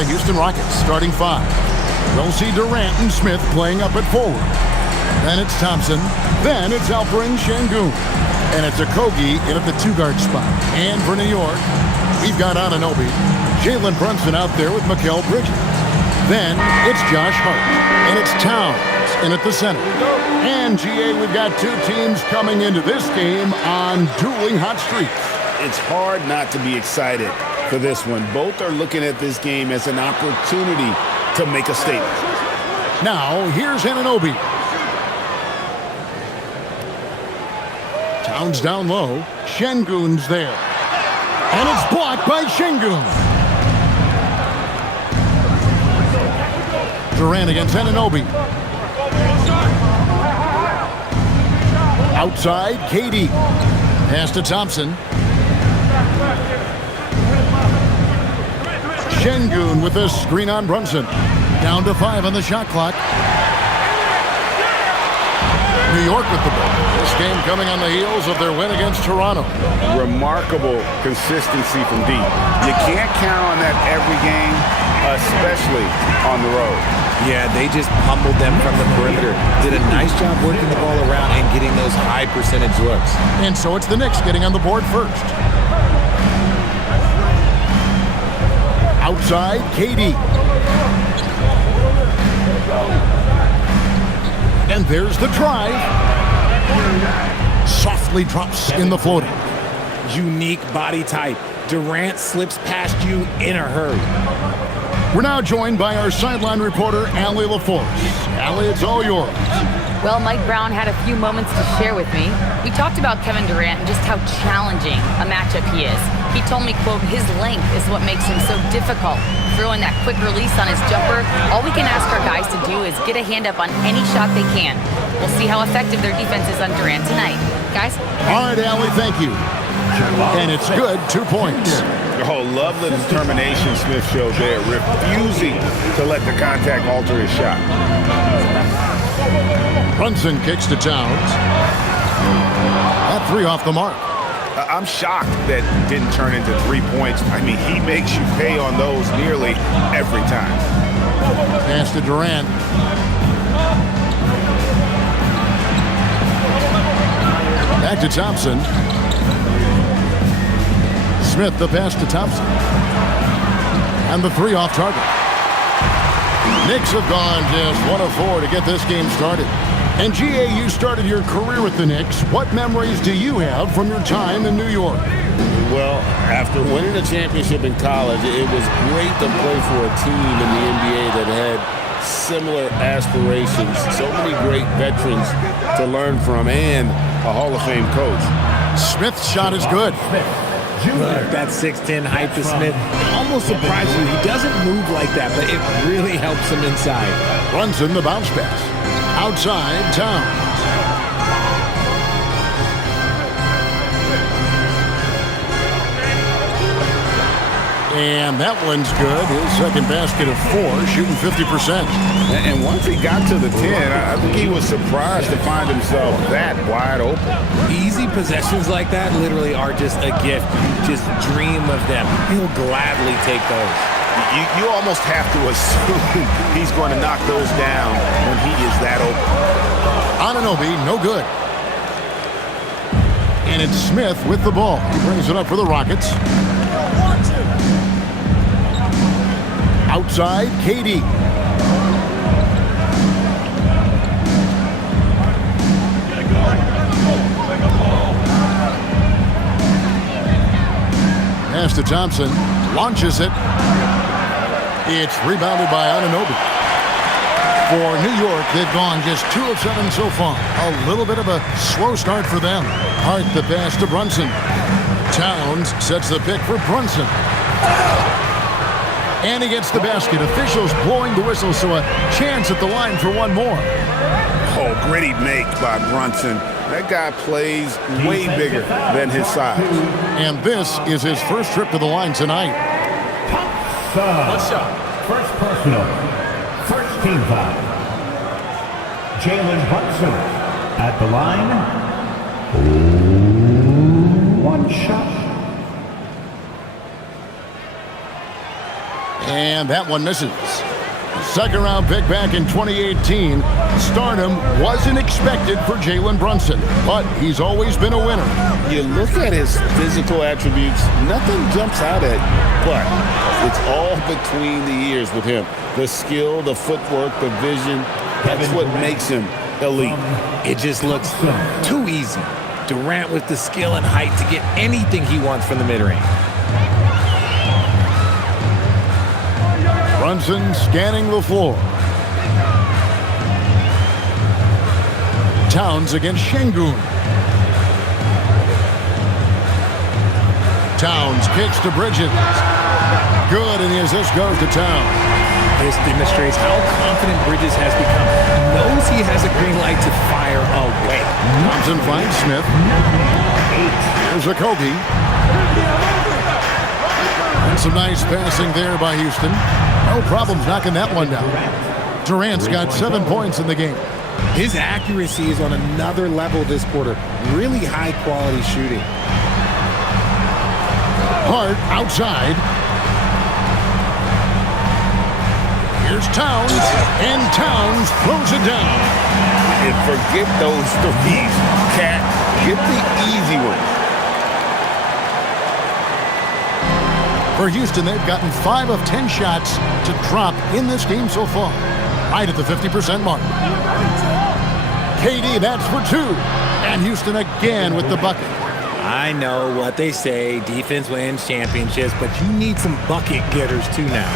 the Houston Rockets, starting 5. We'll see Durant and Smith playing up at forward. Then it's Thompson. Then it's Alperen Şengün. And it's Okogie in at the 2-guard spot. And for New York, we've got Anunoby. Jalen Brunson out there with Mikal Bridges. Then it's Josh Hart. And it's Towns in at the center. And, GA, we've got 2 teams coming into this game on dueling hot streaks. It's hard not to be excited for this one. Both are looking at this game as an opportunity to make a statement. Now, here's Anunoby. Towns down low. Şengün's there. And it's blocked by Şengün. Durant against Anunoby. Outside, KD. Pass to Thompson. Şengün with a screen on Brunson. Down to 5 on the shot clock. New York with the ball. This game coming on the heels of their win against Toronto. Remarkable consistency from deep. You can't count on that every game, especially on the road. Yeah, they just pummeled them from the perimeter. Did a nice job working the ball around and getting those high percentage looks. And so it's the Knicks getting on the board first. Outside, KD. And there's the drive. Softly drops in the floater. Unique body type. Durant slips past you in a hurry. We're now joined by our sideline reporter, Allie LaForce. Allie, it's all yours. Well, Mike Brown had a few moments to share with me. We talked about Kevin Durant and just how challenging a matchup he is. He told me, quote, his length is what makes him so difficult. Throwing that quick release on his jumper, all we can ask our guys to do is get a hand up on any shot they can. We'll see how effective their defense is on Durant tonight. Guys? All right, Allie, thank you. And it's good, 2 points. Oh, love the determination Smith showed there, refusing to let the contact alter his shot. Brunson kicks to Towns. That 3 off the mark. I'm shocked that didn't turn into 3 points. I mean, he makes you pay on those nearly every time. Pass to Durant. Back to Thompson. Smith, the pass to Thompson. And the 3 off target. Knicks have gone just 1 of 4 to get this game started. And GA, you started your career with the Knicks. What memories do you have from your time in New York? Well, after winning a championship in college, it was great to play for a team in the NBA that had similar aspirations, so many great veterans to learn from, and a Hall of Fame coach. Smith's shot is good. That 6'10" height to Smith, almost surprising. He doesn't move like that, but it really helps him inside. Brunson, the bounce pass. Outside, Towns. And that one's good. His second basket of 4, shooting 50%. And once he got to the 10, I think he was surprised to find himself that wide open. Easy possessions like that literally are just a gift. You just dream of them. He'll gladly take those. You almost have to assume he's going to knock those down when he is that open. Anunoby, no good. And it's Smith with the ball. He brings it up for the Rockets. Outside, KD. Pass to Thompson. Launches it. It's rebounded by Anunoby. For New York, they've gone just 2 of 7 so far. A little bit of a slow start for them. Hart the pass to Brunson. Towns sets the pick for Brunson. And he gets the basket. Officials blowing the whistle, so a chance at the line for one more. Oh, gritty make by Brunson. That guy plays way bigger than his size. And this is his first trip to the line tonight. What's up? First personal. First team foul. Jalen Brunson at the line. 1 shot. And that one misses. Second round pick back in 2018. Stardom wasn't expected for Jalen Brunson, but he's always been a winner. You look at his physical attributes, nothing jumps out at you, but it's all between the ears with him. The skill, the footwork, the vision, that's what makes him elite. It just looks too easy. Durant with the skill and height to get anything he wants from the mid-range. Brunson scanning the floor. Towns against Şengün. Towns kicks to Bridges. Good, and the assist goes to Towns. This demonstrates how confident Bridges has become. He knows he has a green light to fire away. Thompson finds Smith. Here's Okogie. And some nice passing there by Houston. No problems knocking that one down. Durant's got 7 points in the game. His accuracy is on another level this quarter. Really high-quality shooting. Hart outside. Here's Towns, and Towns throws it down. And forget those threes, Cat. Get the easy one. For Houston, they've gotten 5 of 10 shots to drop in this game so far. Right at the 50% mark. KD, that's for 2. And Houston again with the bucket. I know what they say, defense wins championships, but you need some bucket getters too now.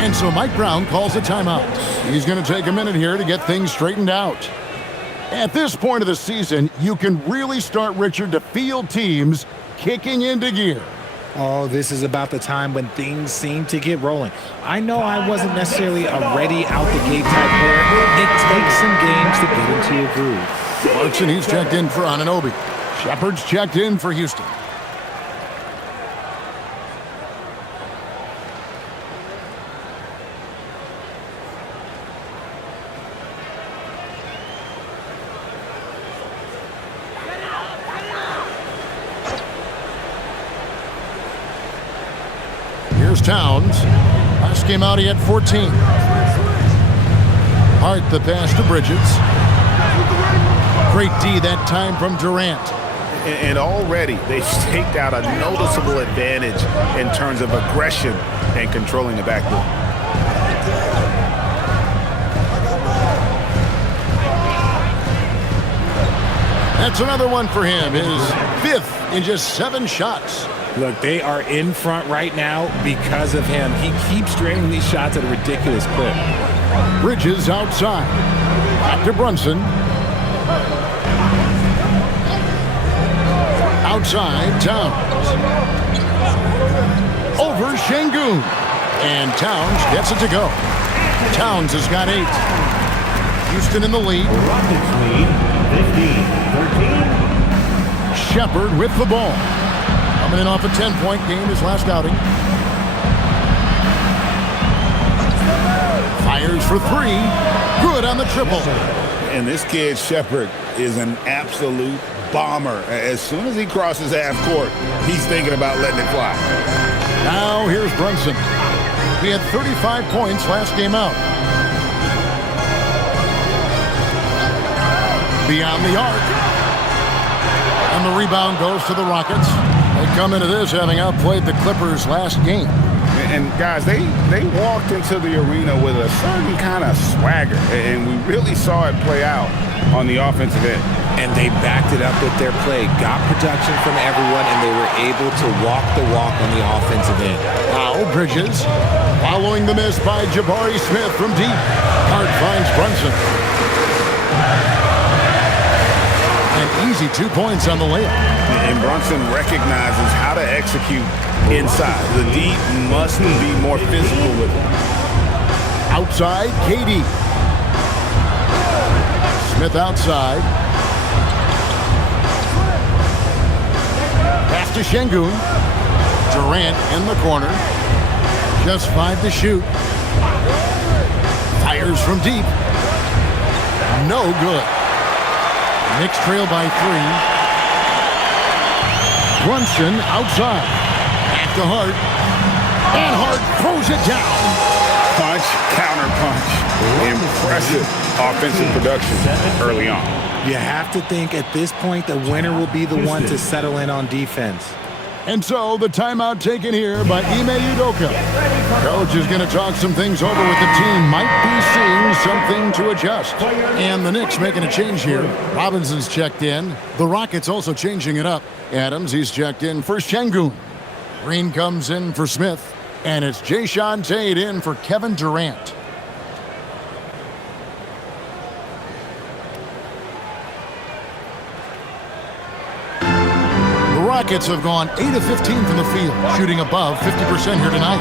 And so Mike Brown calls a timeout. He's going to take a minute here to get things straightened out. At this point of the season, you can really start, Richard, to feel teams kicking into gear. Oh, this is about the time when things seem to get rolling. I know I wasn't necessarily a ready out the gate type player. It takes some games to get into a groove. Clarkson, he's checked in for Anunoby. Shepard's checked in for Houston. Here's Towns. Last game out, he had 14. Hart the pass to Bridges. Great D that time from Durant. And already they've staked out a noticeable advantage in terms of aggression and controlling the backboard. That's another one for him. His 5th in just 7 shots. Look, they are in front right now because of him. He keeps draining these shots at a ridiculous clip. Bridges outside. Back to Brunson. Outside, Towns. Over Şengün. And Towns gets it to go. Towns has got 8. Houston in the lead. Rockets lead 15-13. Shepard with the ball. Coming in off a 10-point game his last outing. Fires for 3. Good on the triple. And this kid, Shepard, is an absolute bomber. As soon as he crosses half court, he's thinking about letting it fly. Now here's Brunson. He had 35 points last game out. Beyond the arc. And the rebound goes to the Rockets. They come into this having outplayed the Clippers last game. And guys, they walked into the arena with a certain kind of swagger, and we really saw it play out on the offensive end. And they backed it up with their play, got production from everyone, and they were able to walk the walk on the offensive end. Now Bridges, following the miss by Jabari Smith from deep. Hart finds Brunson. An easy 2 points on the layup. And Brunson recognizes how to execute inside. The D must be more physical with it. Outside, KD. Smith outside. Pass to Şengün. Durant in the corner. Just 5 to shoot. Fires from deep. No good. Knicks trail by 3. Brunson outside. Back to Hart. And Hart throws it down. Punch, counter punch. Impressive offensive production early on. You have to think at this point the winner will be the one to settle in on defense. And so the timeout taken here by Ime Udoka. Coach is going to talk some things over with the team. Might be seeing something to adjust. And the Knicks making a change here. Robinson's checked in. The Rockets also changing it up. Adams, he's checked in for Şengün. Green comes in for Smith. And it's Jae'Sean Tate in for Kevin Durant. Rockets have gone 8 of 15 from the field, shooting above 50% here tonight.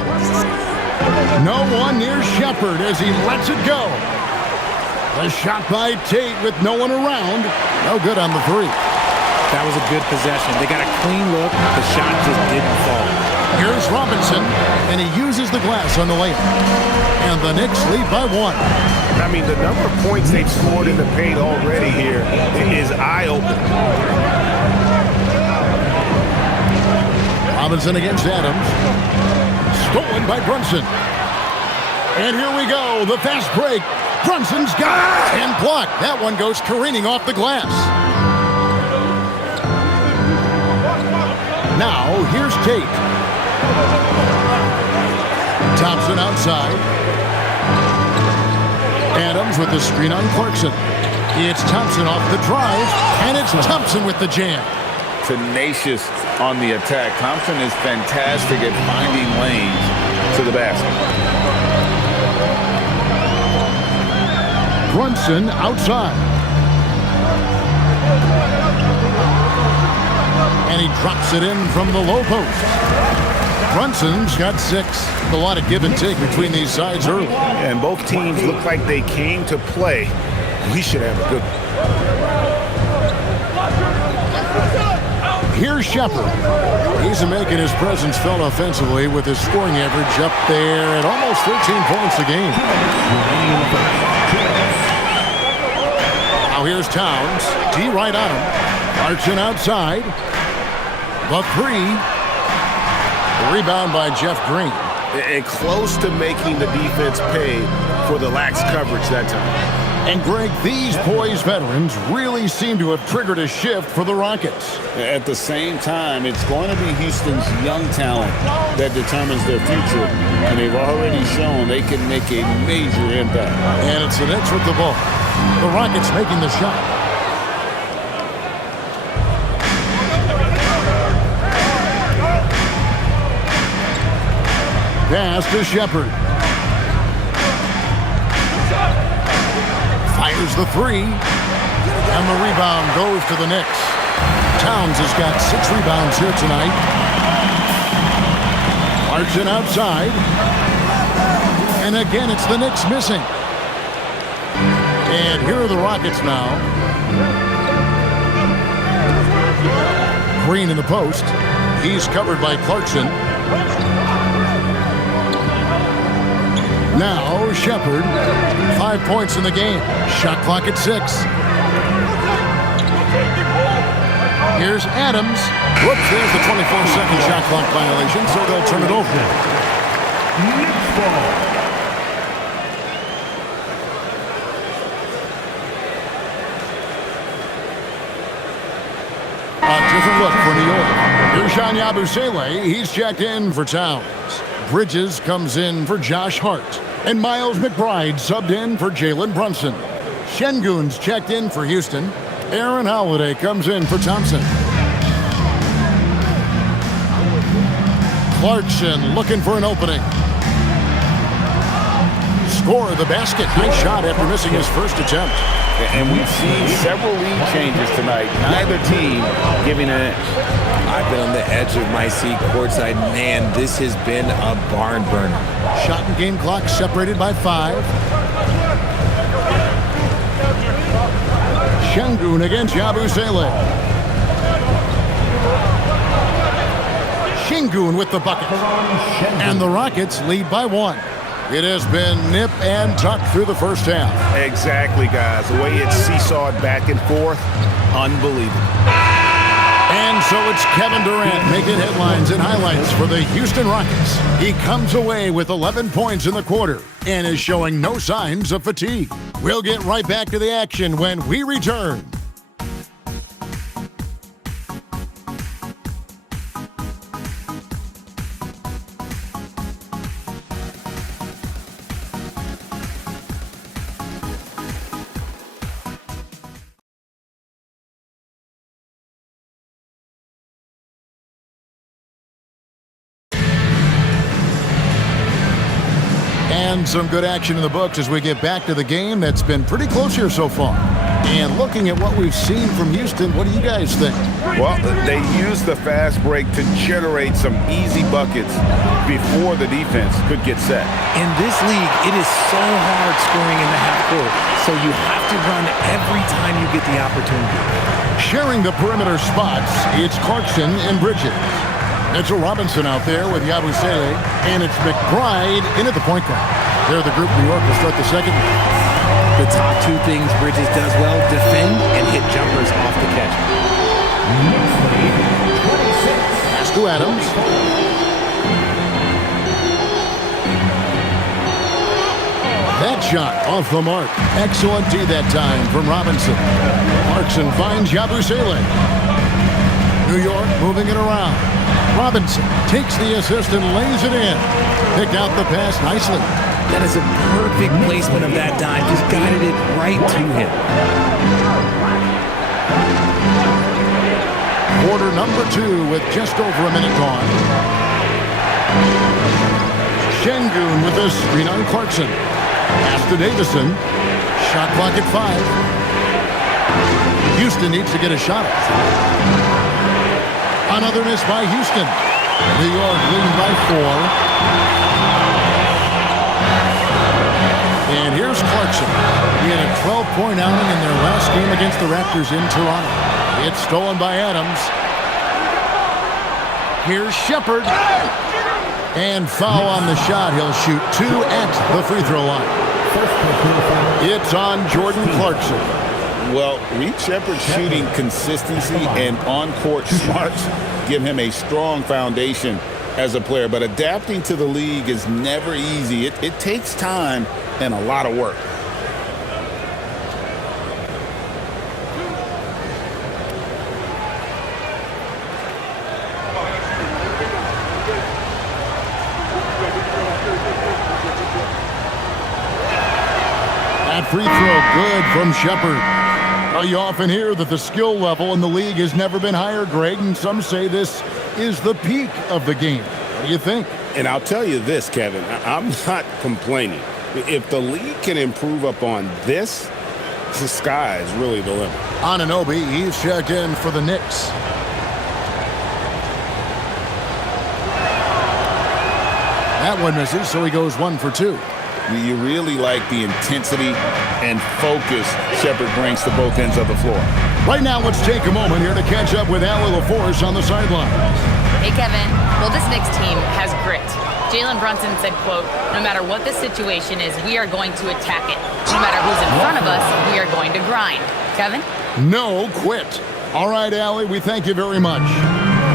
No one near Shepherd as he lets it go. The shot by Tate with no one around. No good on the three. That was a good possession. They got a clean look. The shot just didn't fall. Here's Robinson, and he uses the glass on the layup. And the Knicks lead by 1. I mean, the number of points they've scored in the paint already here is eye-opening. Robinson against Adams. Stolen by Brunson. And here we go. The fast break. Brunson's got it. And blocked. That one goes careening off the glass. Now, here's Tate. Thompson outside. Adams with the screen on Clarkson. It's Thompson off the drive. And it's Thompson with the jam. Tenacious on the attack. Thompson is fantastic at finding lanes to the basket. Brunson outside. And he drops it in from the low post. Brunson's got 6. A lot of give and take between these sides early. And both teams look like they came to play. We should have a good one. Here's Shepherd. He's making his presence felt offensively with his scoring average up there at almost 13 points a game. Now here's Towns. D right on him. Clarkson outside. The 3. The rebound by Jeff Green. And close to making the defense pay for the lax coverage that time. And Greg, these poised veterans really seem to have triggered a shift for the Rockets. At the same time, it's going to be Houston's young talent that determines their future. And they've already shown they can make a major impact. And it's the Knicks with the ball. The Rockets making the shot. Pass to Shepherd. Fires the 3. And the rebound goes to the Knicks. Towns has got 6 rebounds here tonight. Clarkson outside. And again, it's the Knicks missing. And here are the Rockets now. Green in the post. He's covered by Clarkson. Now, Shepherd, 5 points in the game. Shot clock at 6. Here's Adams. Whoops, there's the 24-second shot clock violation, so they'll turn it over. A different look for New York. Ersan Yabusele, he's checked in for Towns. Bridges comes in for Josh Hart. And Miles McBride subbed in for Jalen Brunson. Şengün's checked in for Houston. Aaron Holiday comes in for Thompson. Clarkson looking for an opening. Score of the basket. Nice shot after missing his first attempt. And we've seen several lead changes tonight. Neither team giving an inch. I've been on the edge of my seat courtside. Man, this has been a barn burner. Shot and game clock separated by 5. Şengün against Yabusele. Şengün with the bucket. And the Rockets lead by 1. It has been nip and tuck through the first half. Exactly, guys. The way it's seesawed back and forth, unbelievable. And And so it's Kevin Durant making headlines and highlights for the Houston Rockets. He comes away with 11 points in the quarter and is showing no signs of fatigue. We'll get right back to the action when we return. And some good action in the books as we get back to the game that's been pretty close here so far. And looking at what we've seen from Houston, what do you guys think? Well, they used the fast break to generate some easy buckets before the defense could get set. In this league, it is so hard scoring in the half court, so you have to run every time you get the opportunity. Sharing the perimeter spots, it's Clarkson and Bridges. Mitchell Robinson out there with Yabusele, and it's McBride in at the point guard. They're the group New York will start the second. The top two things Bridges does well, defend and hit jumpers off the catch. Pass to Adams. That shot off the mark. Excellent D that time from Robinson. Clarkson finds Yabusele. New York moving it around. Robinson takes the assist and lays it in. Picked out the pass nicely. That is a perfect placement of that dime. Just guided it right to him. Quarter number 2 with just over a minute gone. Şengün with the screen on Clarkson. Pass to Davison. Shot clock at 5. Houston needs to get a shot at. Another miss by Houston. New York leading by 4. And here's Clarkson. He had a 12-point outing in their last game against the Raptors in Toronto. It's stolen by Adams. Here's Shepherd. And foul on the shot. He'll shoot 2 at the free throw line. It's on Jordan Clarkson. Well, Reed Shepherd's shooting consistency and on-court smarts give him a strong foundation as a player. But adapting to the league is never easy. It takes time and a lot of work. That free throw good from Shepherd. Well, you often hear that the skill level in the league has never been higher, Greg, and some say this is the peak of the game. What do you think? And I'll tell you this, Kevin, I'm not complaining. If the league can improve upon this, the sky is really the limit. Anunoby, he's checked in for the Knicks. That one misses, so he goes 1 for 2. You really like the intensity and focus Shepherd brings to both ends of the floor. Right now, let's take a moment here to catch up with Allie LaForce on the sideline. Hey, Kevin. Well, this Knicks team has grit. Jalen Brunson said, quote, "No matter what the situation is, we are going to attack it. No matter who's in front of us, we are going to grind." Kevin? No quit. All right, Allie, we thank you very much.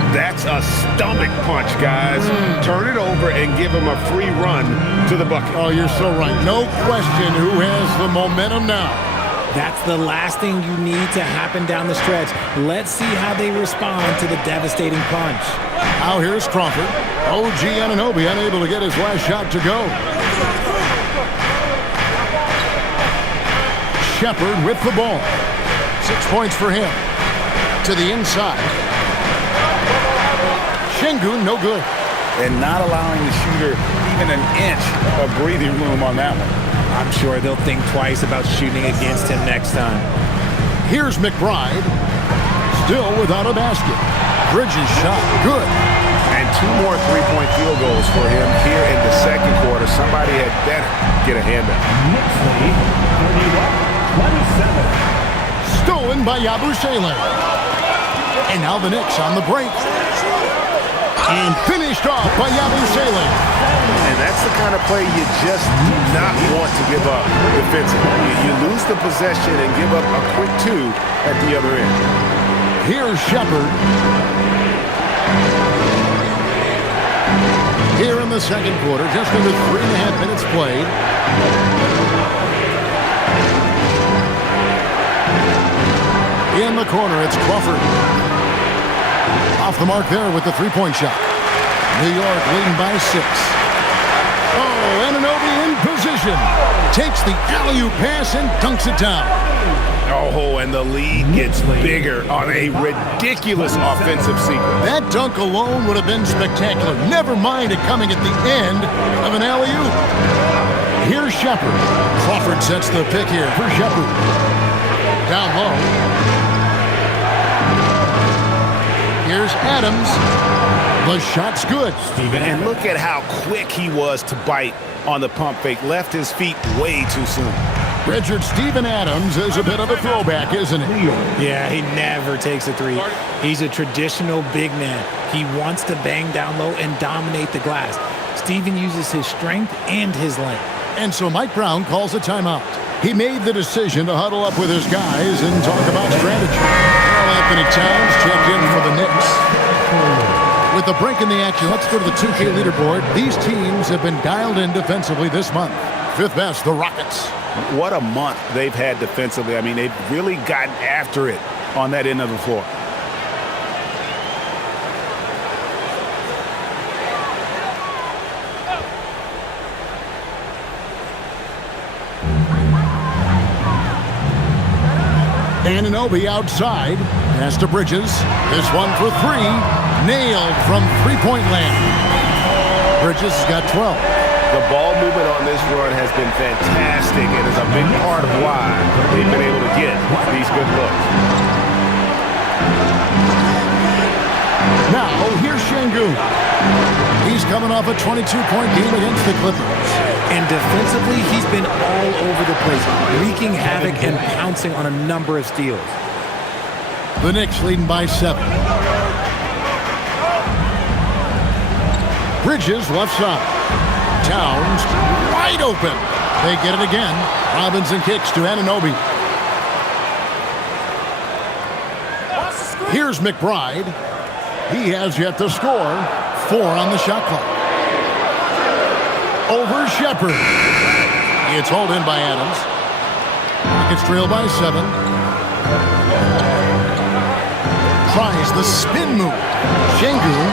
That's a stomach punch, guys. Turn it over and give him a free run to the bucket. Oh, you're so right. No question who has the momentum now. That's the last thing you need to happen down the stretch. Let's see how they respond to the devastating punch. Now here's Crawford. OG Anunoby unable to get his last shot to go. Shepherd with the ball. 6 points for him. To the inside. Şengün, no good. And not allowing the shooter even an inch of breathing room on that one. I'm sure they'll think twice about shooting against him next time. Here's McBride. Still without a basket. Bridges shot. Good. And 2 more three-point field goals for him here in the second quarter. Somebody had better get a hand up. Stolen by Yabusele. And now the Knicks on the break. And finished off by Yabusele. And that's the kind of play you just do not want to give up defensively. You lose the possession and give up a quick 2 at the other end. Here's Shepard. Here in the second quarter, just under 3.5 minutes played. In the corner, it's Crawford. Off the mark there with the three-point shot. New York leading by 6. Oh, Anunoby in position. Takes the alley-oop pass and dunks it down. Oh, and the lead gets bigger on a ridiculous offensive sequence. That dunk alone would have been spectacular. Never mind it coming at the end of an alley-oop. Here's Shepard. Crawford sets the pick here for Shepard. Down low. Here's Adams. The shot's good. And look at how quick he was to bite on the pump fake. Left his feet way too soon. Richard, Steven Adams is a bit of a throwback, isn't he? Yeah, he never takes a three. He's a traditional big man. He wants to bang down low and dominate the glass. Steven uses his strength and his length. And so Mike Brown calls a timeout. He made the decision to huddle up with his guys and talk about strategy. Karl Anthony Towns checked in for the Knicks. With the break in the action, let's go to the 2K leaderboard. These teams have been dialed in defensively this month. Fifth best, the Rockets. What a month they've had defensively. I mean, they've really gotten after it on that end of the floor. Anunoby outside. Pass to Bridges. This one for 3. Nailed from three-point land. Bridges has got 12. The ball movement on this run has been fantastic and is a big part of why they've been able to get these good looks. Now, here's Şengün. He's coming off a 22-point game against the Clippers. And defensively, he's been all over the place, wreaking havoc and pouncing on a number of steals. The Knicks leading by 7. Bridges left side. Towns wide open. They get it again. Robinson kicks to Anunoby. Here's McBride. He has yet to score. 4 on the shot clock. Over Shepard. It's hauled in by Adams. Rockets trail by 7. Tries the spin move. Şengün.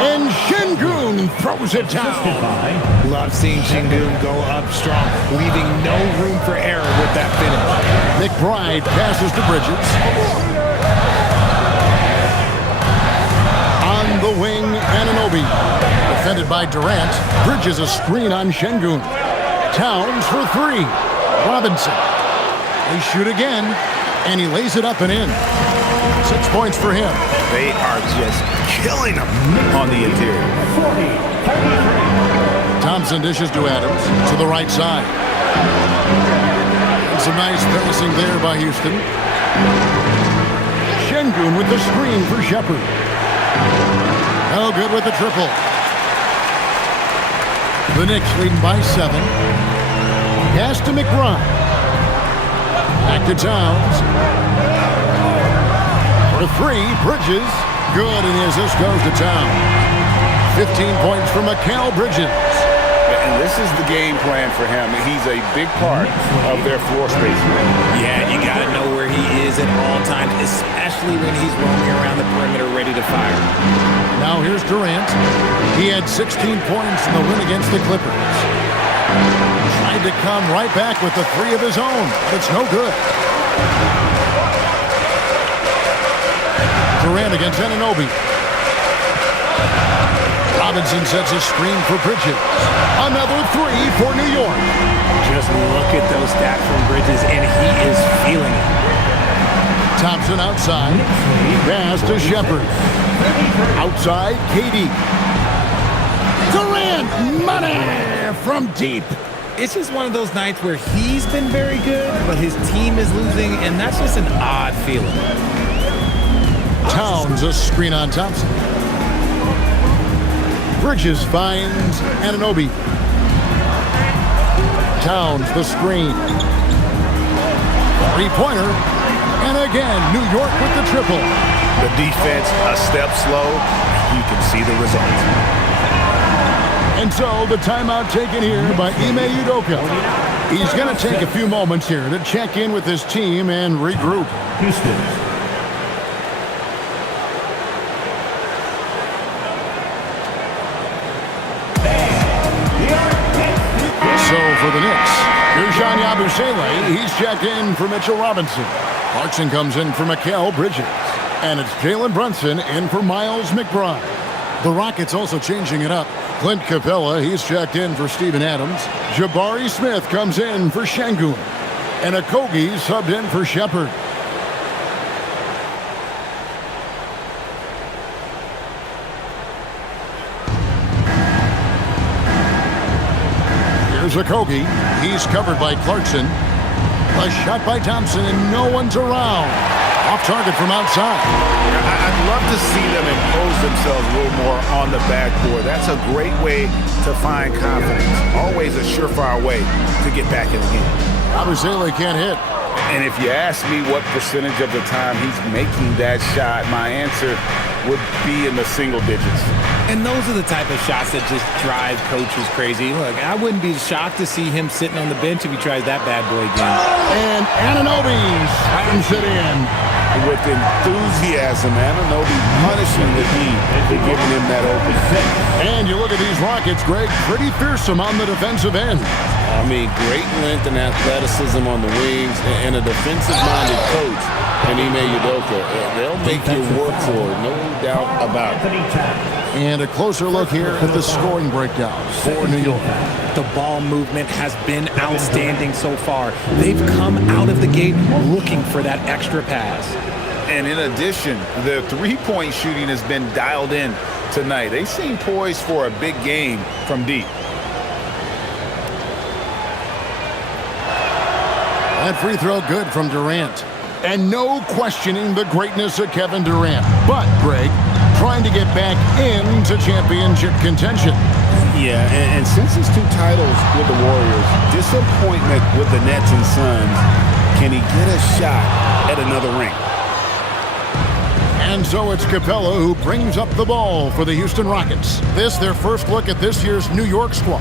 And Şengün throws it down. Love seeing Şengün go up strong, leaving no room for error with that finish. McBride passes to Bridges. On the wing, Anunoby. Defended by Durant. Bridges a screen on Şengün. Towns for 3. Robinson. They shoot again, and he lays it up and in. 6 points for him. They are just killing them on the interior. Thompson dishes to Adams to the right side. And some nice passing there by Houston. Şengün with the screen for Shepard. No good with the triple. The Knicks leading by 7. Pass to McBride. Back to Towns. For 3, Bridges. Good, and his assist goes to Towns. 15 points for Mikal Bridges. And this is the game plan for him. He's a big part of their floor spacing. Yeah, you got to know where he is at all times, especially when he's roaming around the perimeter ready to fire. Now here's Durant. He had 16 points in the win against the Clippers. Tried to come right back with the 3 of his own, but it's no good. Durant against Anunoby. Robinson sets a screen for Bridges. Another 3 for New York. Just look at those stats from Bridges, and he is feeling it. Thompson outside. Pass to Shepard. Outside, KD. Durant, money from deep. It's just one of those nights where he's been very good, but his team is losing, and that's just an odd feeling. Towns a screen on Thompson. Bridges finds Anunoby. Towns the screen. 3-pointer. And again, New York with the triple. The defense a step slow. You can see the result. And so the timeout taken here by Ime Udoka. He's going to take a few moments here to check in with his team and regroup. Pistons. So for the Knicks, Ersan Yabusele, he's checked in for Mitchell Robinson. Clarkson comes in for Mikal Bridges. And it's Jalen Brunson in for Miles McBride. The Rockets also changing it up. Clint Capella, he's checked in for Steven Adams. Jabari Smith comes in for Şengün. And Okogie subbed in for Shepard. Here's Okogie. He's covered by Clarkson. A shot by Thompson, and no one's around. Off target from outside. I'd love to see them impose themselves a little more on the backboard. That's a great way to find confidence. Always a surefire way to get back in the game. Yabusele can't hit. And if you ask me what percentage of the time he's making that shot, my answer would be in the single digits. And those are the type of shots that just drive coaches crazy. Look, I wouldn't be shocked to see him sitting on the bench if he tries that bad boy again. And Anunoby slams it in. With enthusiasm, Anunoby punishing the Heat for giving him that open. And you look at these Rockets, Greg, pretty fearsome on the defensive end. I mean, great length and athleticism on the wings, and a defensive-minded coach, and Ime Udoka. They'll make you work for it, no doubt about it. And a closer look here at the scoring breakdown for New York. The ball movement has been outstanding so far. They've come out of the gate looking for that extra pass. And in addition, the three-point shooting has been dialed in tonight. They seem poised for a big game from deep. That free throw good from Durant. And no questioning the greatness of Kevin Durant. But, Greg, trying to get back into championship contention. Yeah, and since his 2 titles with the Warriors, disappointment with the Nets and Suns, can he get a shot at another ring? And so it's Capella who brings up the ball for the Houston Rockets. This their first look at this year's New York squad.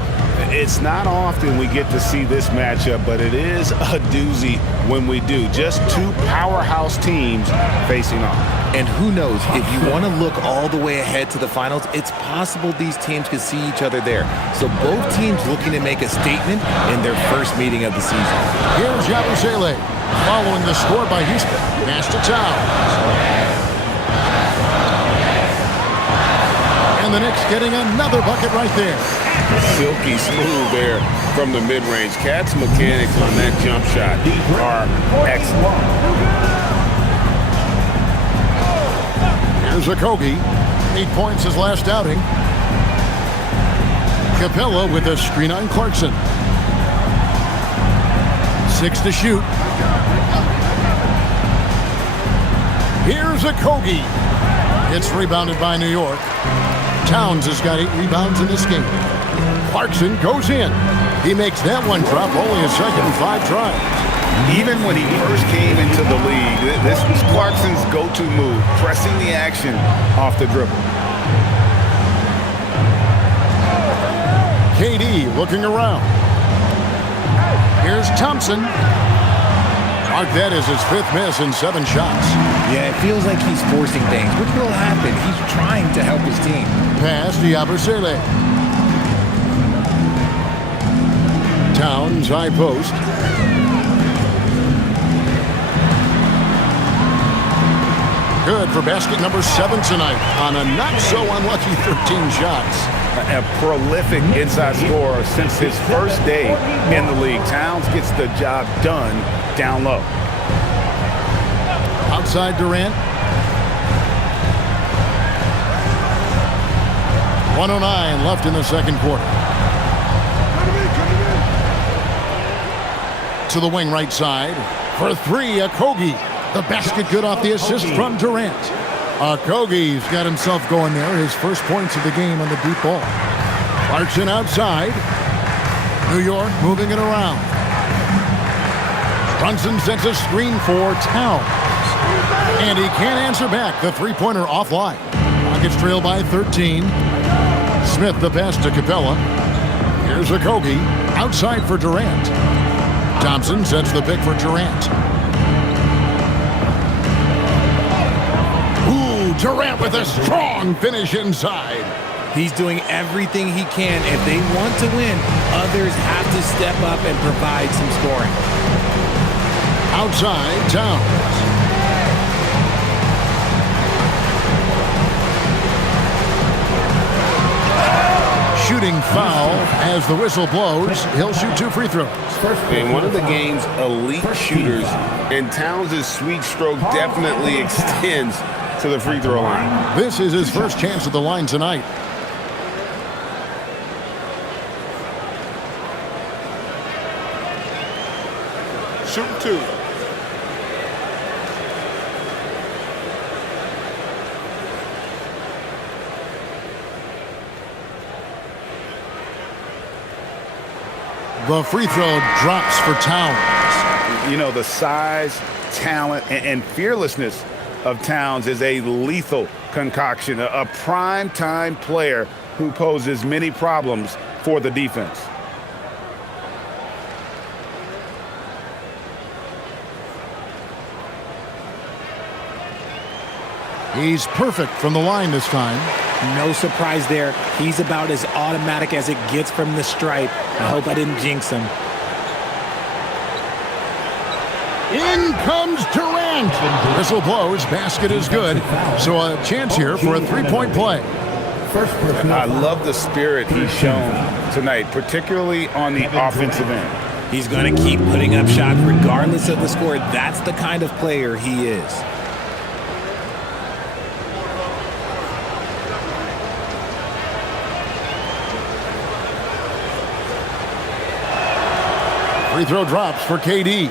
It's not often we get to see this matchup, but it is a doozy when we do. Just 2 powerhouse teams facing off. And who knows, if you want to look all the way ahead to the finals, it's possible these teams could see each other there. So both teams looking to make a statement in their first meeting of the season. Here's Yabusele following the score by Houston. Pass to Towns. And the Knicks getting another bucket right there. Silky smooth there from the mid-range. Cat's mechanics on that jump shot are excellent. Here's Okogie. 8 points his last outing. Capella with a screen on Clarkson. 6 to shoot. Here's Okogie. It's rebounded by New York. Towns has got 8 rebounds in this game. Clarkson goes in. He makes that one drop, only a second 5 tries. Even when he first came into the league, this was Clarkson's go-to move, pressing the action off the dribble. KD looking around. Here's Thompson. Mark that as his 5th miss in 7 shots. Yeah, it feels like he's forcing things, which will happen. He's trying to help his team. Pass to Yabusele. Towns, high post. Good for basket number 7 tonight on a not-so-unlucky 13 shots. A prolific inside scorer since his first day in the league. Towns gets the job done down low. Outside Durant. 1:09 left in the second quarter. To the wing right side. For 3, Okogie. The basket good off the assist from Durant. Okogie's got himself going there. His first points of the game on the deep ball. Clarkson outside. New York moving it around. Brunson sets a screen for Towns. And he can't answer back. The three-pointer offline. Rockets trail by 13. Smith the pass to Capella. Here's Okogie. Outside for Durant. Thompson sets the pick for Durant. Ooh, Durant with a strong finish inside. He's doing everything he can. If they want to win, others have to step up and provide some scoring. Outside, Towns. Shooting foul as the whistle blows. He'll shoot 2 free throws. And one of the game's elite shooters, and Towns' sweet stroke definitely extends to the free throw line. This is his first chance at the line tonight. Shoot 2. The free throw drops for Towns. You know, the size, talent, and fearlessness of Towns is a lethal concoction, a prime-time player who poses many problems for the defense. He's perfect from the line this time. No surprise there. He's about as automatic as it gets from the stripe. I hope I didn't jinx him. In comes Durant. Whistle blows. Basket is good. So a chance here for a three-point play. I love the spirit he's shown tonight, particularly on the offensive end. He's going to keep putting up shots regardless of the score. That's the kind of player he is. Free throw drops for KD.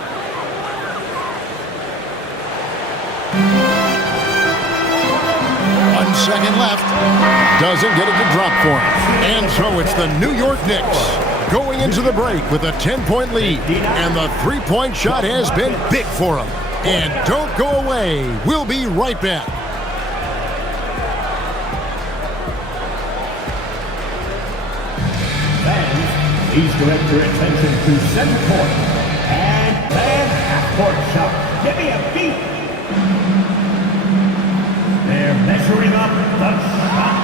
One second left. Doesn't get it to drop for him. And so it's the New York Knicks going into the break with a 10-point lead. And the three-point shot has been big for them. And don't go away. We'll be right back. Please direct your attention to center court and then half-court shot. Give me a beat. They're measuring up the shot.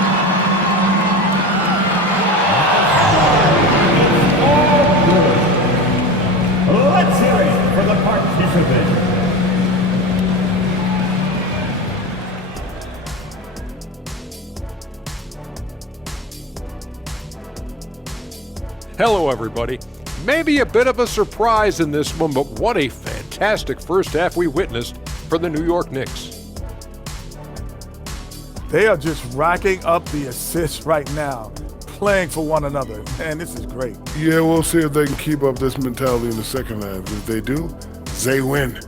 It's all good. Let's hear it for the participants. Hello, everybody. Maybe a bit of a surprise in this one, but what a fantastic first half we witnessed for the New York Knicks. They are just racking up the assists right now, playing for one another. Man, this is great. Yeah, we'll see if they can keep up this mentality in the second half. If they do, they win.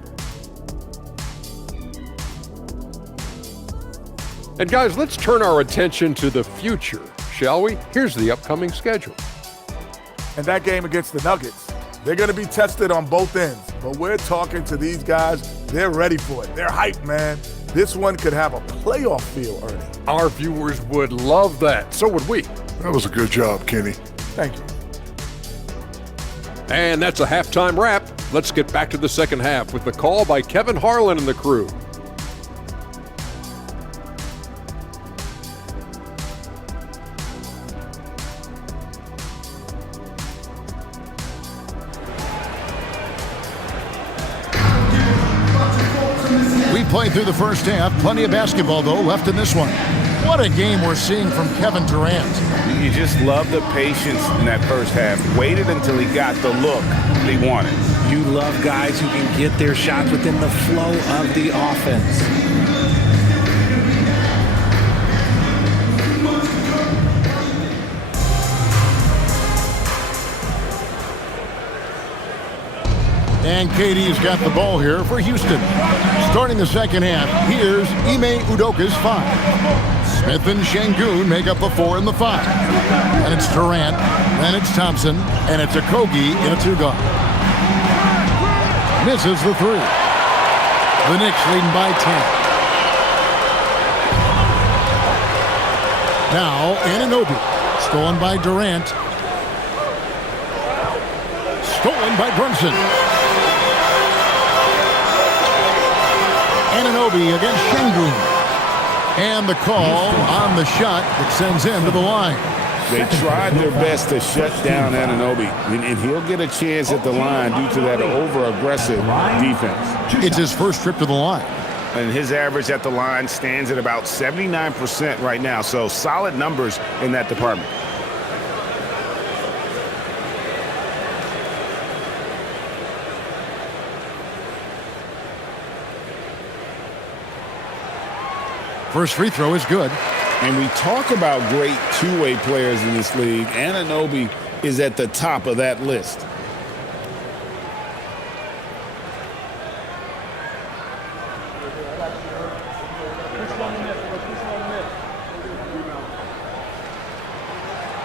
And guys, let's turn our attention to the future, shall we? Here's the upcoming schedule. And that game against the Nuggets, they're going to be tested on both ends. But we're talking to these guys. They're ready for it. They're hyped, man. This one could have a playoff feel, Ernie. Our viewers would love that. So would we. That was a good job, Kenny. Thank you. And that's a halftime wrap. Let's get back to the second half with the call by Kevin Harlan and the crew. Played through the first half. Plenty of basketball, though, left in this one. What a game we're seeing from Kevin Durant. You just love the patience in that first half. Waited until he got the look he wanted. You love guys who can get their shots within the flow of the offense. And KD's got the ball here for Houston. Starting the second half, here's Ime Udoka's 5. Smith and Şengün make up the 4 and the 5. And it's Durant, then it's Thompson, and it's Okogie in a 2-guard. Misses the 3. The Knicks leading by 10. Now, Anunoby. Stolen by Durant. Stolen by Brunson. Anunoby against Şengün. And the call on the shot that sends him to the line. They tried their best to shut down Anunoby, and he'll get a chance at the line due to that over-aggressive defense. It's his first trip to the line. And his average at the line stands at about 79% right now, so solid numbers in that department. First free throw is good. And we talk about great two-way players in this league. Anunoby is at the top of that list.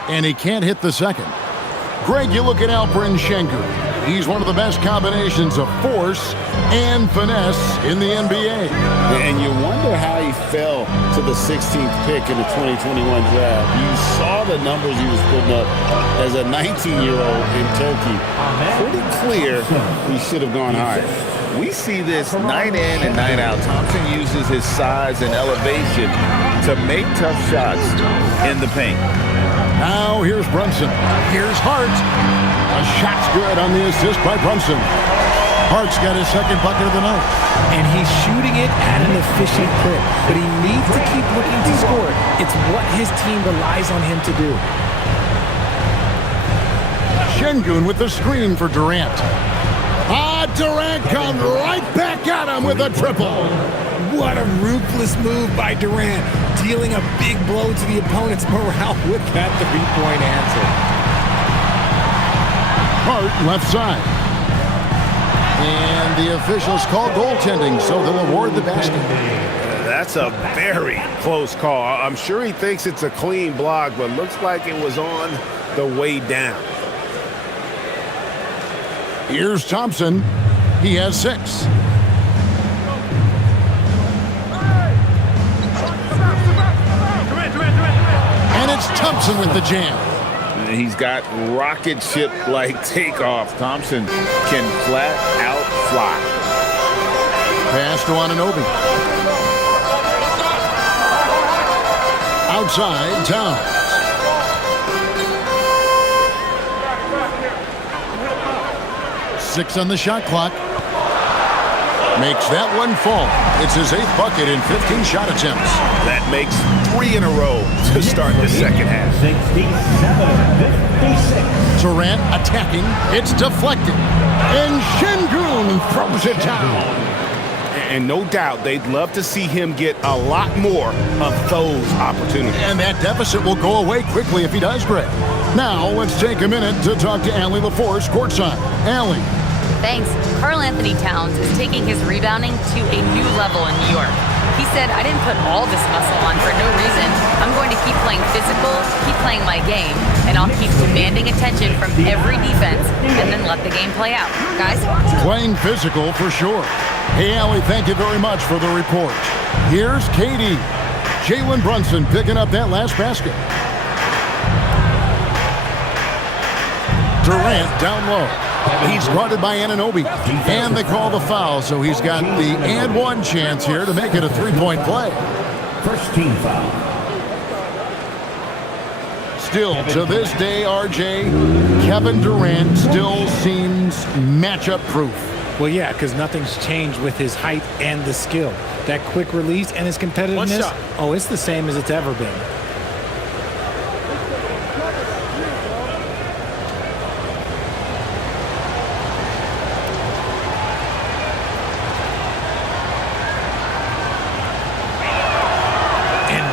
And he can't hit the second. Greg, you look at Alperen Şengün. He's one of the best combinations of force and finesse in the NBA. And you wonder how he fell to the 16th pick in the 2021 draft. You saw the numbers he was putting up as a 19-year-old in Turkey. Pretty clear he should have gone higher. We see this night in and night out. Thompson uses his size and elevation to make tough shots in the paint. Now here's Brunson. Here's Hart. A shot's good on the assist by Brunson. Hart's got his second bucket of the night. And he's shooting it at an efficient clip. But he needs to keep looking to score. It's what his team relies on him to do. Şengün with the screen for Durant. Durant comes right back at him with a triple. What a ruthless move by Durant, dealing a big blow to the opponent's morale with that three-point answer. Hart left side. And the officials call goaltending, so they'll award the basket. That's a very close call. I'm sure he thinks it's a clean block, but looks like it was on the way down. Here's Thompson. He has 6. And it's Thompson with the jam. He's got rocket ship-like takeoff. Thompson can flat out fly. Pass to Anunoby. Outside, Towns. Six on the shot clock. Makes that one fall. It's his 8th bucket in 15 shot attempts. That makes 3 in a row to start the second half. 67-56. Durant attacking. It's deflected. And Şengün throws it down. And no doubt they'd love to see him get a lot more of those opportunities. And that deficit will go away quickly if he does, Greg. Now, let's take a minute to talk to Allie LaForce courtside. Allie. Thanks. Karl Anthony Towns is taking his rebounding to a new level in New York. He said, I didn't put all this muscle on for no reason. I'm going to keep playing physical, keep playing my game, and I'll keep demanding attention from every defense and then let the game play out. Guys? Playing physical for sure. Hey, Allie, thank you very much for the report. Here's KD. Jalen Brunson picking up that last basket. Durant down low. He's guarded by Anunoby. And they call the foul, so he's got the and one chance here to make it a three-point play. First team foul. Still, to this day, RJ, Kevin Durant still seems matchup proof. Well, yeah, because nothing's changed with his height and the skill. That quick release and his competitiveness, oh, it's the same as it's ever been.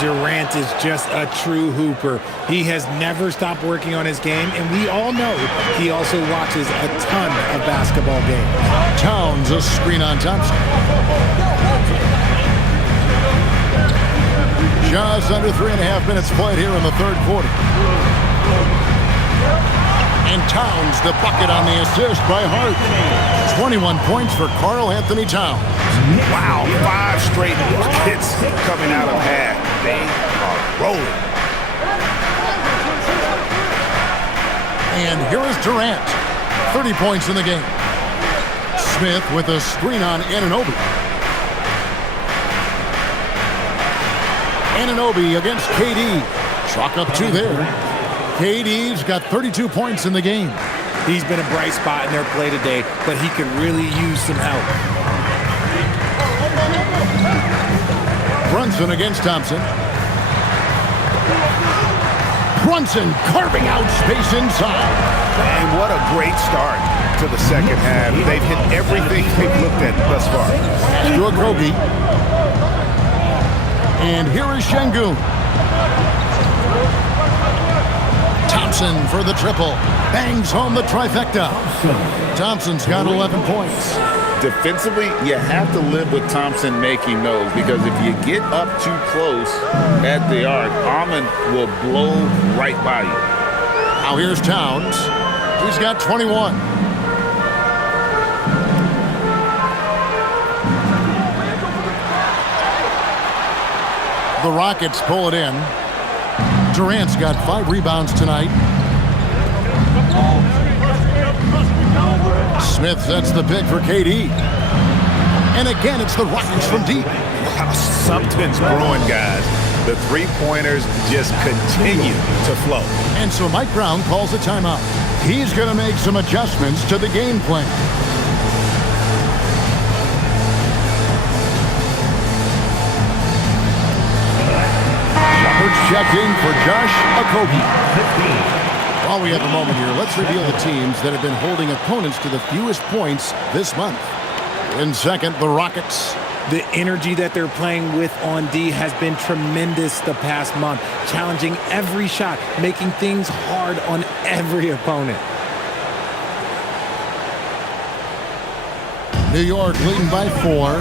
Durant is just a true hooper. He has never stopped working on his game, and we all know he also watches a ton of basketball games. Towns, a screen on Thompson. Just under 3.5 minutes played here in the third quarter. And Towns, the bucket on the assist by Hart. 21 points for Karl Anthony Towns. Wow, 5 straight hits coming out of half. They are rolling. And here is Durant. 30 points in the game. Smith with a screen on Anunoby. Anunoby against KD. Chalk up 2 there. KD's got 32 points in the game. He's been a bright spot in their play today, but he could really use some help. Brunson against Thompson. Brunson carving out space inside. And what a great start to the second half. They've hit everything they've looked at thus far. To Okogie. And here is Şengün. Thompson for the triple. Bangs home the trifecta. Thompson's got 11 points. Defensively, you have to live with Thompson making those, because if you get up too close at the arc, Almond will blow right by you. Now here's Towns. He's got 21. The Rockets pull it in. Durant's got 5 rebounds tonight. Smith sets the pick for KD. And again, it's the Rockets from deep. Wow, something's brewing, guys. The three-pointers just continue to flow. And so Mike Brown calls a timeout. He's going to make some adjustments to the game plan. Shepard's checking for Josh Okogie. While we have a moment here, let's reveal the teams that have been holding opponents to the fewest points this month. In second, the Rockets. The energy that they're playing with on D has been tremendous the past month, challenging every shot, making things hard on every opponent. New York leading by 4.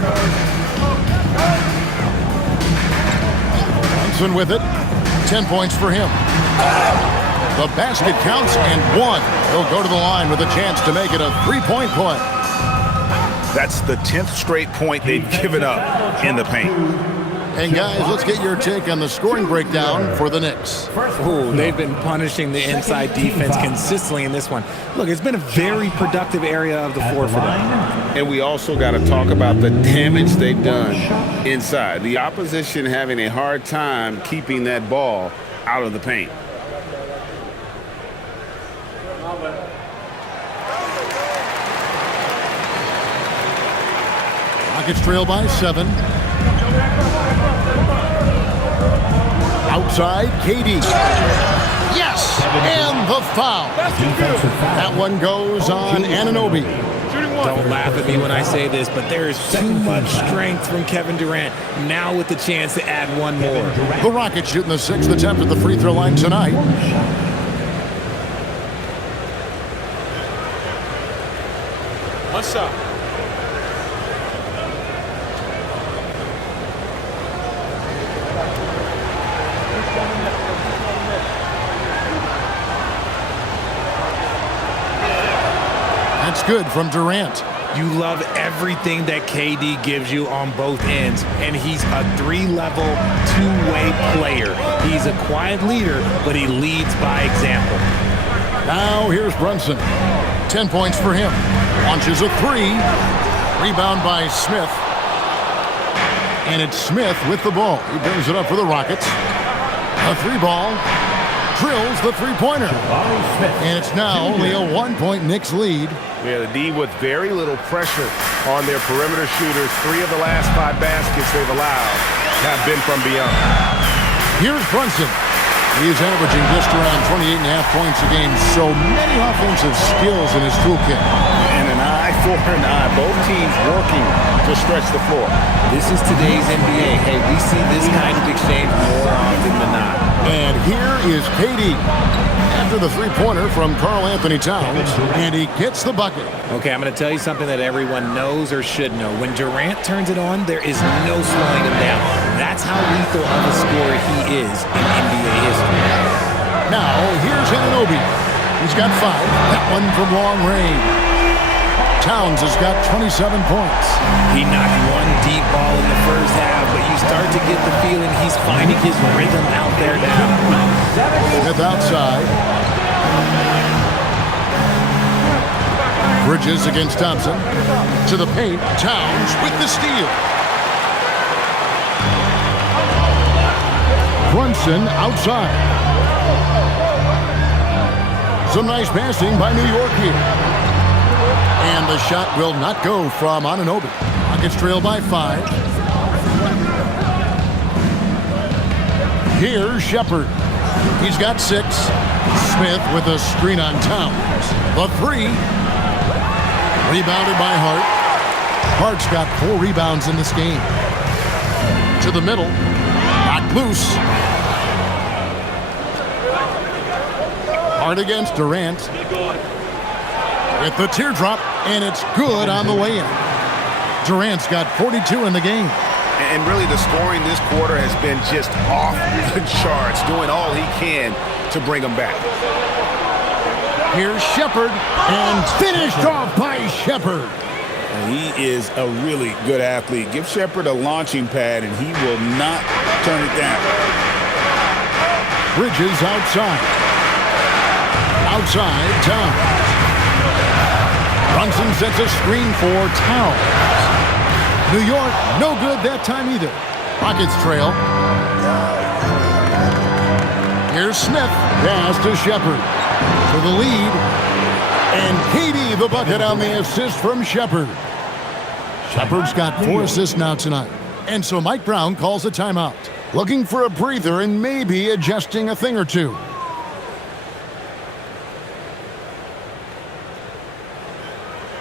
Brunson with it. 10 points for him. The basket counts and 1. He'll go to the line with a chance to make it a 3-point play. That's the 10th straight point they've given up in the paint. And guys, let's get your take on the scoring breakdown for the Knicks. Ooh, they've been punishing the inside defense consistently in this one. Look, it's been a very productive area of the floor for them. And we also got to talk about the damage they've done inside. The opposition having a hard time keeping that ball out of the paint. Rockets trail by 7. Outside, KD. Yes! And the foul. That one goes on Anunoby. Don't laugh at me when I say this, but there is too much strength from Kevin Durant, now with the chance to add one more. The Rockets shooting the 6th attempt at the free throw line tonight. What's up? That's good from Durant. You love everything that KD gives you on both ends, and he's a 3-level, 2-way player. He's a quiet leader, but he leads by example. Now here's Brunson. 10 points for him. Launches a 3. Rebound by Smith. And it's Smith with the ball. He brings it up for the Rockets. A 3-ball. Drills the 3-pointer. And it's now only a 1-point Knicks lead. Yeah, the D with very little pressure on their perimeter shooters. 3 of the last 5 baskets they've allowed have been from beyond. Here's Brunson. He is averaging just around 28.5 points a game. So many offensive skills in his toolkit. And an eye for an eye. Both teams working to stretch the floor. This is today's NBA. Hey, we see this kind of exchange more often than not. And here is KD after the 3-pointer from Karl Anthony Towns, and he gets the bucket. Okay, I'm going to tell you something that everyone knows or should know. When Durant turns it on, there is no slowing him down. That's how lethal of a scorer he is in NBA history. Now, here's Anunoby. He's got 5. That one from long range. Towns has got 27 points. He knocked one deep ball in the first half, but you start to get the feeling he's finding his rhythm out there now. Smith outside. Bridges against Thompson. To the paint. Towns with the steal. Brunson outside. Some nice passing by New York here. And the shot will not go from Anunoby. Rockets trail by 5. Here's Shepherd. He's got 6. Smith with a screen on Towns. The 3. Rebounded by Hart. Hart's got 4 rebounds in this game. To the middle. Knocked loose. Hart against Durant. With the teardrop, and it's good on the way in. Durant's got 42 in the game. And really the scoring this quarter has been just off the charts, doing all he can to bring them back. Here's Shepherd, and finished off by Shepherd. He is a really good athlete. Give Shepherd a launching pad, and he will not turn it down. Bridges outside. Outside, Towns. Brunson sets a screen for Towns. New York, no good that time either. Rockets trail. Here's Smith. Pass to Shepherd. For the lead. And KD the bucket on the assist from Shepherd. Shepherd's got 4 assists now tonight. And so Mike Brown calls a timeout. Looking for a breather and maybe adjusting a thing or two.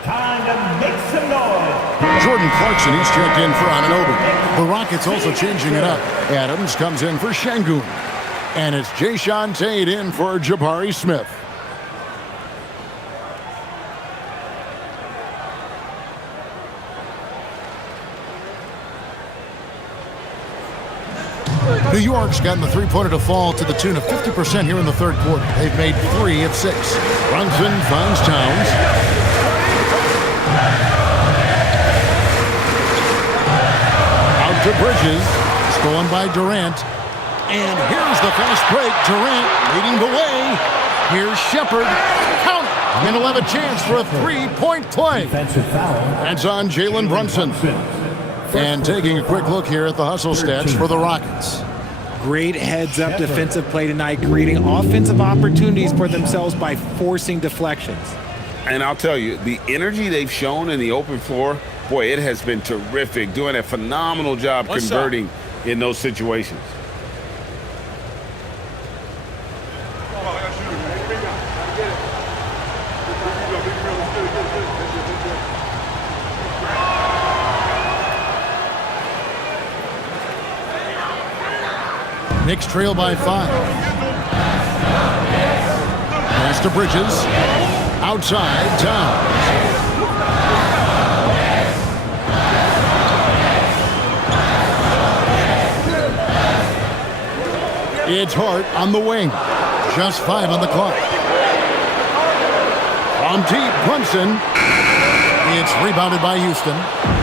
Time to make some noise. Jordan Clarkson, he's checked in for Anunoby. The Rockets also changing it up. Adams comes in for Şengün. And it's Jayshawn Tate in for Jabari Smith. New York's gotten the three-pointer to fall to the tune of 50% here in the third quarter. They've made 3 of 6. Brunson finds Towns. Out to Bridges. Stolen by Durant. And here's the fast break. Durant leading the way. Here's Shepherd. Count it. And he'll have a chance for a 3-point play. That's on Jalen Brunson. And taking a quick look here at the hustle stats for the Rockets. Great heads-up defensive play tonight, creating offensive opportunities for themselves by forcing deflections. And I'll tell you, the energy they've shown in the open floor, boy, it has been terrific. Doing a phenomenal job converting in those situations. Knicks trail by 5. Pass to Bridges. Outside, Towns. It's Hart on the wing. Just 5 on the clock. From deep, Brunson. It's rebounded by Houston.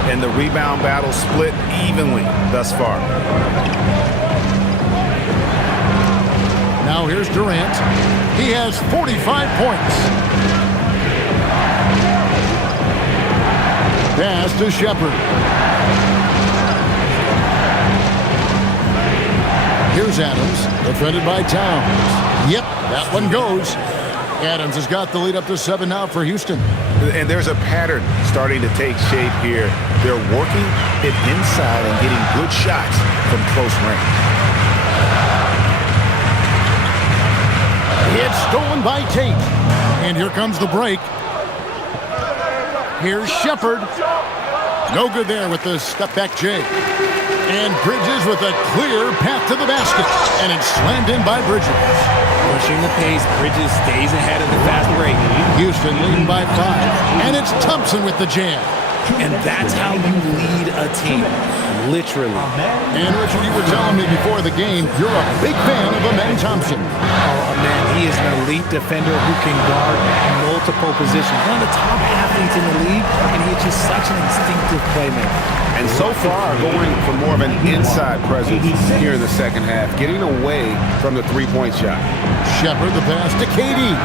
And the rebound battle split evenly thus far. Now here's Durant. He has 45 points. Pass to Shepherd. Here's Adams, defended by Towns. Yep, that one goes. Adams has got the lead up to 7 now for Houston. And there's a pattern starting to take shape here. They're working it inside and getting good shots from close range. It's stolen by Tate. And here comes the break. Here's Shepherd. No good there with the step-back J. And Bridges with a clear path to the basket. And it's slammed in by Bridges. Pushing the pace, Bridges stays ahead of the fast break. Houston leading by 5. And it's Thompson with the jam. And that's how you lead a team, literally. And Richard, you were telling me before the game, you're a big fan of Amen Thompson. Oh, man, he is an elite defender who can guard multiple positions. One of the top athletes in the league, and he's just such an instinctive playmaker. And so far, going for more of an inside presence here in the second half, getting away from the three-point shot. Shepard, the pass to KD.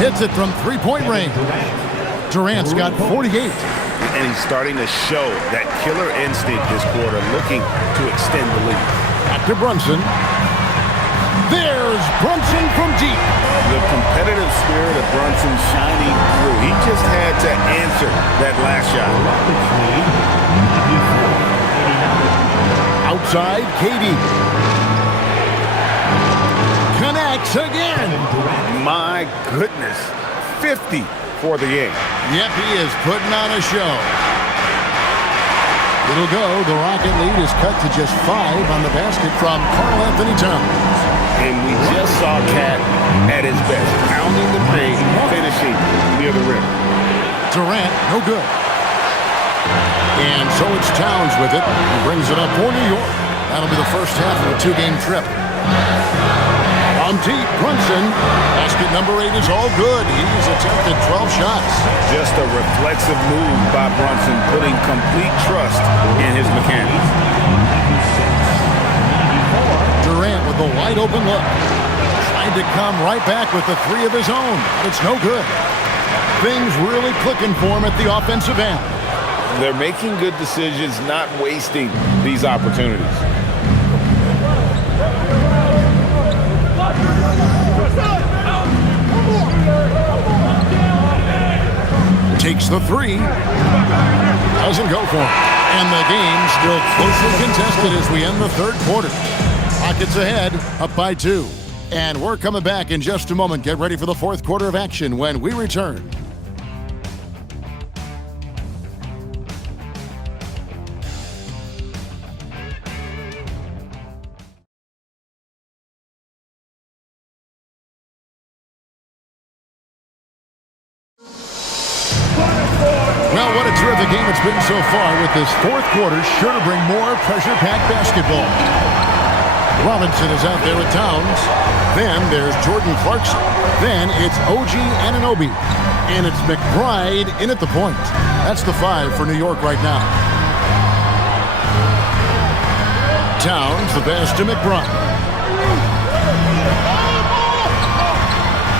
Hits it from three-point range. Durant's got 48. And he's starting to show that killer instinct this quarter, looking to extend the lead. Back to Brunson. There's Brunson from deep. The competitive spirit of Brunson shining through. He just had to answer that last shot. Outside, KD. Connects again. My goodness. 50 for the game. Yep, he is putting on a show. It'll go. The Rocket lead is cut to just 5 on the basket from Karl-Anthony Towns. And we just saw Cat at his best, pounding the paint, finishing near the rim. Durant, no good. And so it's Towns with it. He brings it up for New York. That'll be the first half of a 2-game trip. On deep, Brunson. Basket number 8 is all good. He's attempted 12 shots. Just a reflexive move by Brunson, putting complete trust in his mechanics. Durant with a wide open look. Tried to come right back with the 3 of his own. It's no good. Things really clicking for him at the offensive end. They're making good decisions, not wasting these opportunities. Takes the 3. Doesn't go for him. And the game still closely contested as we end the third quarter. Rockets ahead, up by 2. And we're coming back in just a moment. Get ready for the fourth quarter of action when we return. Well, what a terrific game it's been so far, with this fourth quarter sure to bring more pressure-packed basketball. Robinson is out there with Towns. Then there's Jordan Clarkson. Then it's OG Anunoby. And it's McBride in at the point. That's the 5 for New York right now. Towns, the pass to McBride.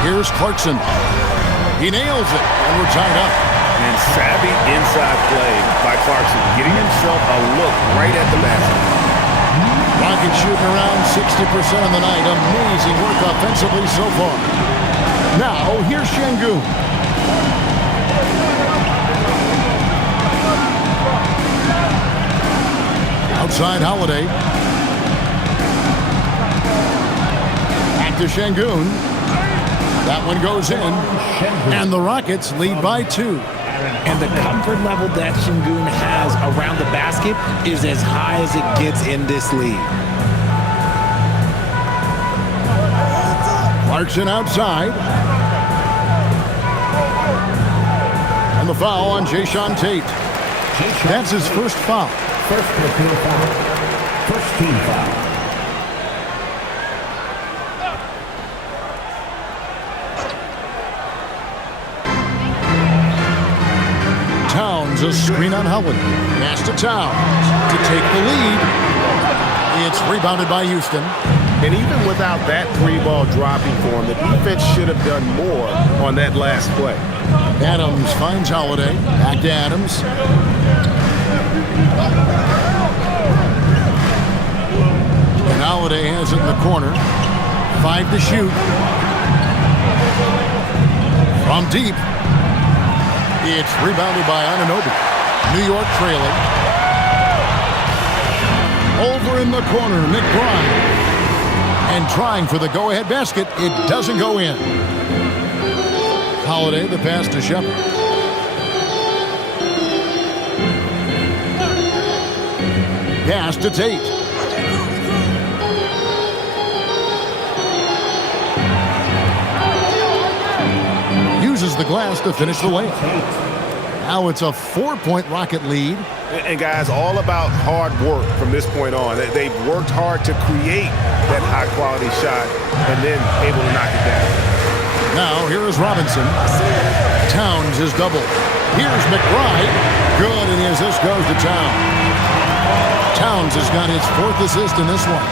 Here's Clarkson. He nails it, and we're tied up. And savvy inside play by Clarkson, getting himself a look right at the basket. Rockets shooting around 60% on the night. Amazing work offensively so far. Now, here's Şengün. Outside Holiday. Back to Şengün. That one goes in. And the Rockets lead by 2. And the comfort level that Şengün has around the basket is as high as it gets in this league. Clarkson outside. And the foul on Jae'Sean Tate. That's his first foul. First personal foul. First team foul. Towns, a screen on Howard. Pass to Towns to take the lead. It's rebounded by Houston. And even without that 3-ball dropping for him, the defense should have done more on that last play. Adams finds Holiday. Back to Adams. And Holiday has it in the corner. 5 to shoot. From deep. It's rebounded by Anunoby. New York trailing. Over in the corner, McBride. And trying for the go-ahead basket. It doesn't go in. Holiday, the pass to Shepard. Pass to Tate. Uses the glass to finish the layup. Now it's a 4-point Rocket lead. And guys, all about hard work from this point on. They've worked hard to create that high-quality shot and then able to knock it down. Now here is Robinson. Towns is double. Here's McBride. Good, and the assist goes to Towns. Towns has got his 4th assist in this one.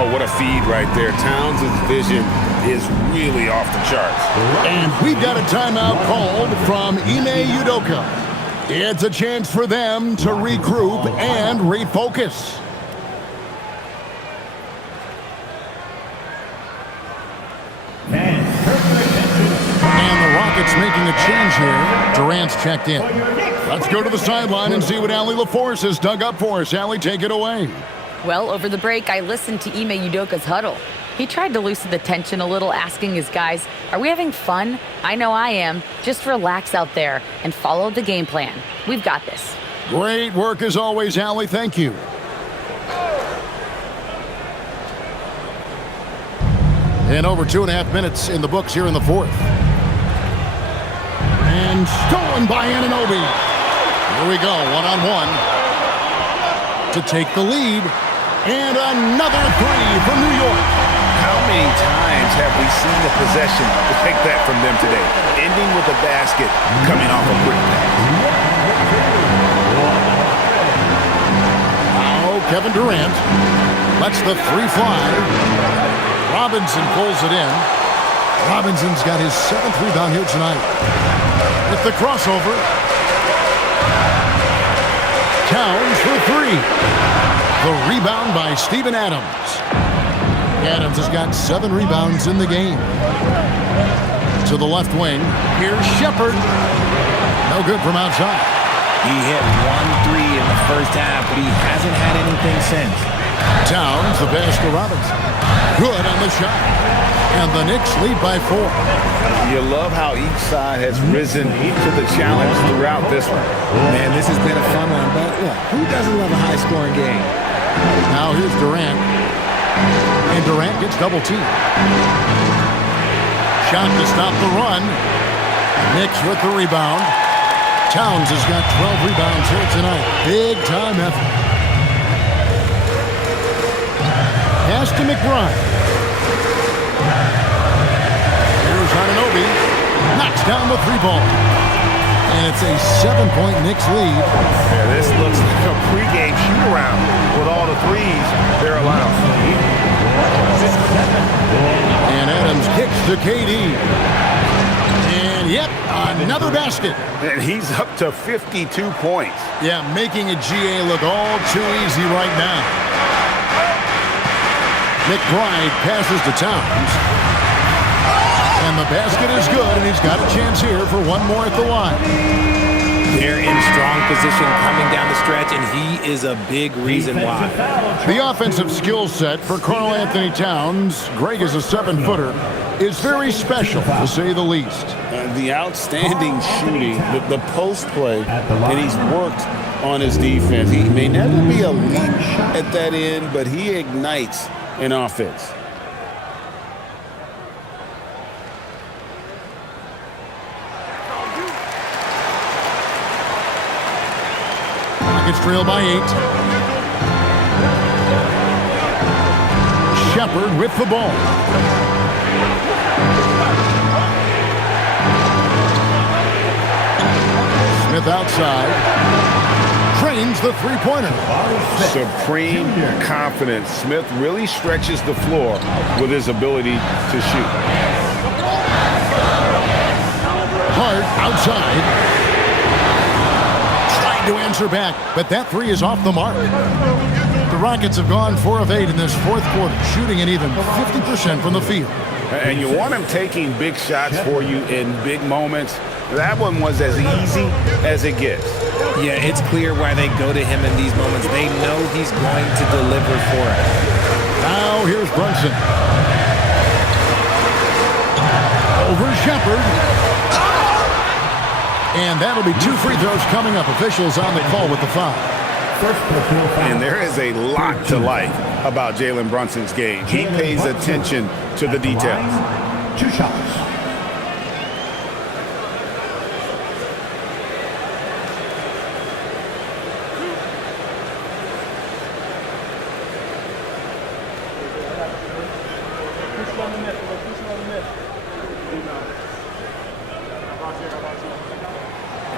Oh, what a feed right there. Towns' vision is really off the charts. And we've got a timeout called from Ime Udoka. It's a chance for them to regroup and refocus. And the Rockets making a change here. Durant's checked in. Let's go to the sideline and see what Allie LaForce has dug up for us. Allie, take it away. Well, over the break, I listened to Ime Udoka's huddle. He tried to loosen the tension a little, asking his guys, are we having fun? I know I am. Just relax out there and follow the game plan. We've got this. Great work as always, Allie. Thank you. And over 2.5 minutes in the books here in the 4th. And stolen by Anunoby. Here we go, one-on-one. To take the lead. And another 3 from New York. How many times have we seen the possession take that from them today? Ending with a basket, coming off a quick pass. Now Kevin Durant lets the 3 fly. Robinson pulls it in. Robinson's got his 7th rebound here tonight. With the crossover. Towns for 3. The rebound by Steven Adams. Adams has got 7 rebounds in the game. To the left wing. Here's Shepherd. No good from outside. He hit 1 3 in the first half, but he hasn't had anything since. Towns, the pass to Robinson. Good on the shot. And the Knicks lead by 4. You love how each side has risen to the challenge throughout this one. Man, this has been a fun one, but look, who doesn't love a high-scoring game? Now here's Durant. And Durant gets double-teamed. Shot to stop the run. Knicks with the rebound. Towns has got 12 rebounds here tonight. Big-time effort. Pass to McBride. Here's Anunoby. Knocks down the 3-ball. And it's a 7-point Knicks lead. Yeah, this looks like a pregame shoot-around with all the threes they're allowed. And Adams kicks to KD. And yep, another basket. And he's up to 52 points. Yeah, making a GA look all too easy right now. McBride passes to Towns. And the basket is good, and he's got a chance here for one more at the line. They're in strong position coming down the stretch, and he is a big reason why. The offensive skill set for Karl Anthony Towns, Greg is a 7-footer, is very special, to say the least. The outstanding shooting, the post play, and he's worked on his defense. He may never be elite at that end, but he ignites an offense. Rockets trail by 8. Shepherd with the ball. Smith outside. Trains the 3-pointer. Supreme confidence. Smith really stretches the floor with his ability to shoot. Hart outside. Trying to answer back, but that 3 is off the mark. The Rockets have gone 4 of 8 in this 4th quarter, shooting an even 50% from the field. And you want him taking big shots for you in big moments. That one was as easy as it gets. Yeah, it's clear why they go to him in these moments. They know he's going to deliver for it. Now here's Brunson. Over Shepherd. And that'll be 2 free throws coming up. Officials on the call with the foul. And there is a lot to like about Jalen Brunson's game. He pays attention to the details. 2 shots.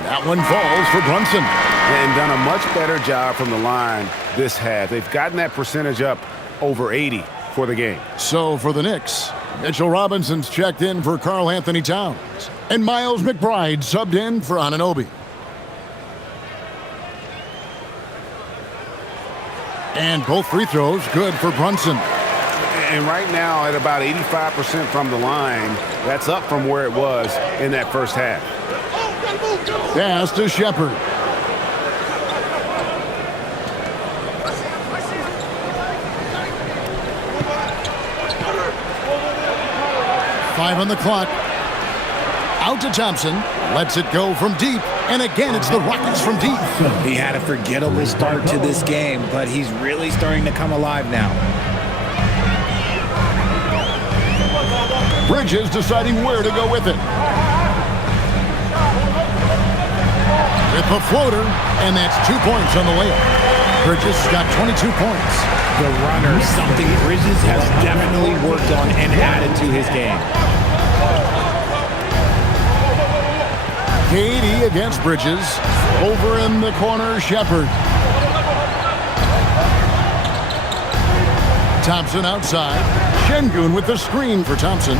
That one falls for Brunson. And done a much better job from the line this half. They've gotten that percentage up over 80 for the game. So for the Knicks, Mitchell Robinson's checked in for Karl Anthony Towns. And Miles McBride subbed in for Anunoby. And both free throws good for Brunson. And right now at about 85% from the line, that's up from where it was in that first half. Pass to Shepard. Five on the clock. Out to Thompson. Lets it go from deep. And again, it's the Rockets from deep. He had a forgettable start to this game, but he's really starting to come alive now. Bridges deciding where to go with it. With the floater, and that's 2 points on the layup. Bridges got 22 points. The runner, something Bridges has definitely worked on and added to his game. KD against Bridges. Over in the corner, Shepard. Thompson outside. Şengün with the screen for Thompson.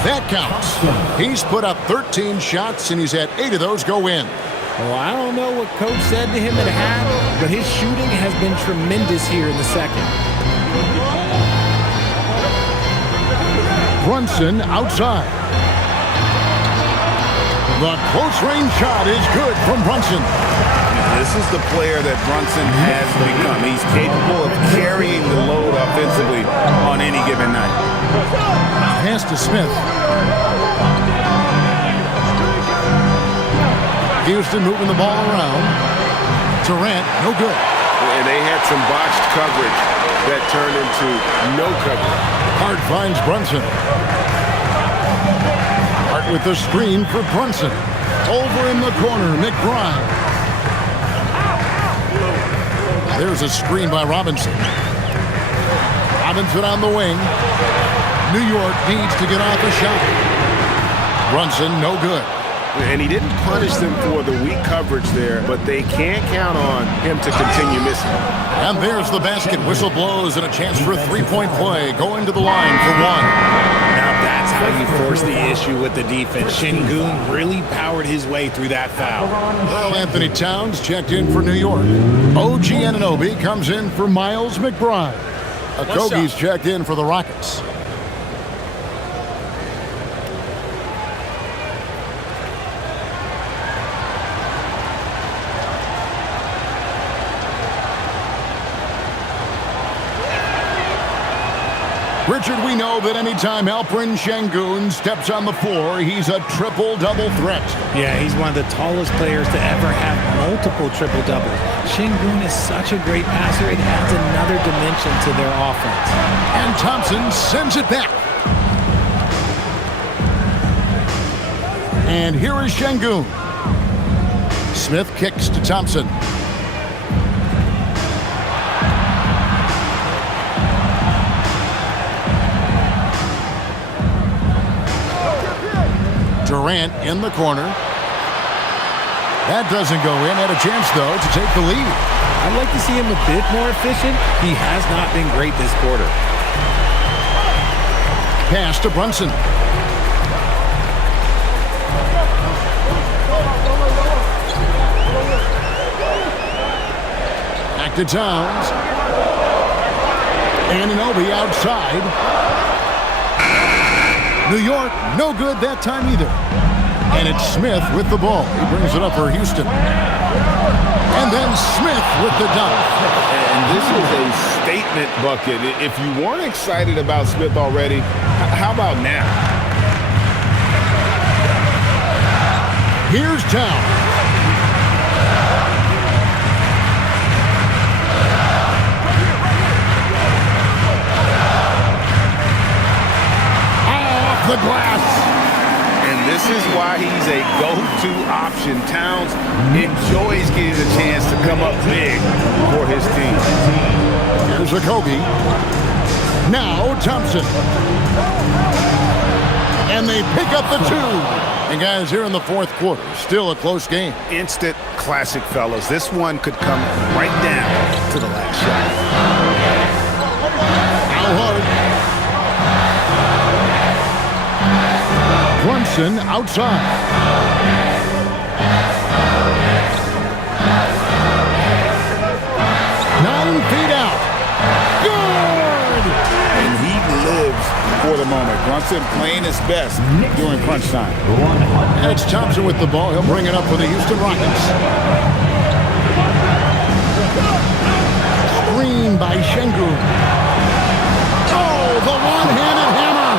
That counts. He's put up 13 shots, and he's had 8 of those go in. Well, I don't know what coach said to him at half, but his shooting has been tremendous here in the second. Brunson outside. The close-range shot is good from Brunson. This is the player that Brunson has become. He's capable of carrying the load offensively on any given night. Pass to Smith. Houston moving the ball around. Durant, no good. And they had some botched coverage that turned into no coverage. Hart finds Brunson. Hart with the screen for Brunson. Over in the corner, McBride. There's a screen by Robinson. Robinson on the wing. New York needs to get off a shot. Brunson, no good. And he didn't punish them for the weak coverage there, but they can't count on him to continue missing. And there's the basket. Whistle blows and a chance for a three-point play. Going to the line for one. Now that's how you force the issue with the defense. Şengün really powered his way through that foul. Karl Anthony Towns checked in for New York. OG Anunoby comes in for Miles McBride. Okogie's checked in for the Rockets. Richard, we know that anytime Alperen Şengün steps on the floor, he's a triple-double threat. Yeah, he's one of the tallest players to ever have multiple triple-doubles. Şengün is such a great passer, it adds another dimension to their offense. And Thompson sends it back. And here is Şengün. Smith kicks to Thompson. Durant in the corner. That doesn't go in. Had a chance, though, to take the lead. I'd like to see him a bit more efficient. He has not been great this quarter. Pass to Brunson. Back to Towns. Anunoby outside. New York, no good that time either. And it's Smith with the ball. He brings it up for Houston. And then Smith with the dunk. And this is a statement bucket. If you weren't excited about Smith already, how about now? Here's Towns. The glass. And this is why he's a go-to option. Towns enjoys getting the chance to come up big for his team. Here's Okogie. Now Thompson. And they pick up the 2. And guys, here in the fourth quarter, still a close game. Instant classic, fellas. This one could come right down to the last shot. Al Hart. Brunson outside. 9 feet out. Good! And he lives for the moment. Brunson playing his best during crunch time. And it's Thompson with the ball. He'll bring it up for the Houston Rockets. Screen by Şengün. Oh, the one-handed hammer.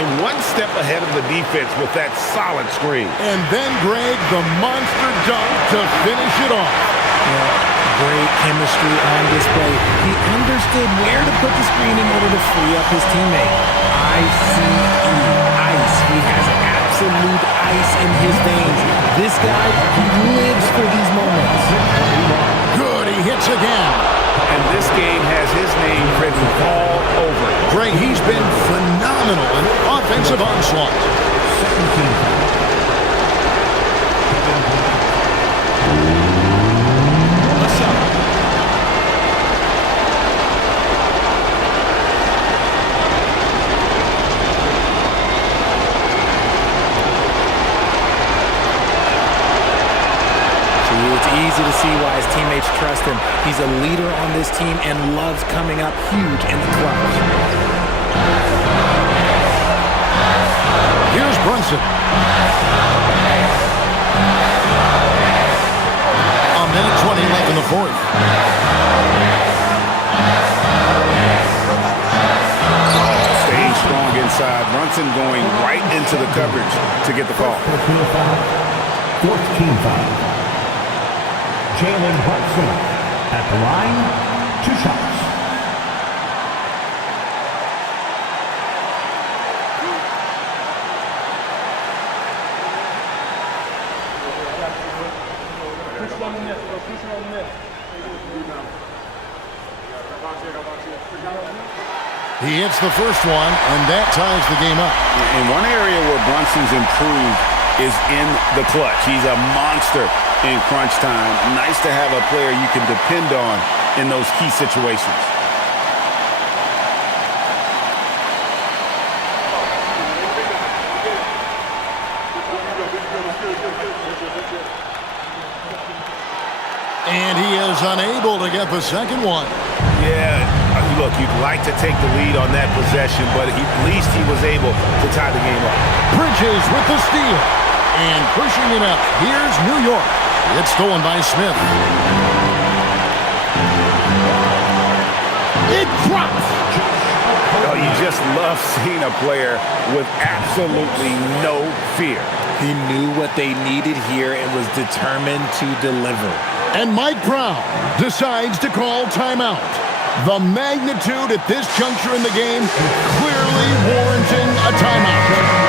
And one step ahead of the defense with that solid screen. And then Greg, the monster dunk to finish it off. Great chemistry on display. He understood where to put the screen in order to free up his teammate. ICE. He has absolute ice in his veins. This guy lives for these moments. Good, he hits again. And this game has his name written all over it. Greg, he's been phenomenal in offensive onslaught. 17. Easy to see why his teammates trust him. He's a leader on this team and loves coming up huge in the clutch. Here's Brunson. A minute 20 left in the fourth. Staying strong inside. Brunson going right into the coverage to get the call. 4th team foul. Jalen Brunson at the line, 2 shots. He hits the first one, and that ties the game up. In one area where Brunson's improved is in the clutch. He's a monster in crunch time. Nice to have a player you can depend on in those key situations. And he is unable to get the second one. Yeah, look, you'd like to take the lead on that possession, but at least he was able to tie the game up. Bridges with the steal. And pushing it up, here's New York. It's stolen by Smith. It drops. Oh, you just love seeing a player with absolutely no fear. He knew what they needed here and was determined to deliver. And Mike Brown decides to call timeout. The magnitude at this juncture in the game clearly warranting a timeout.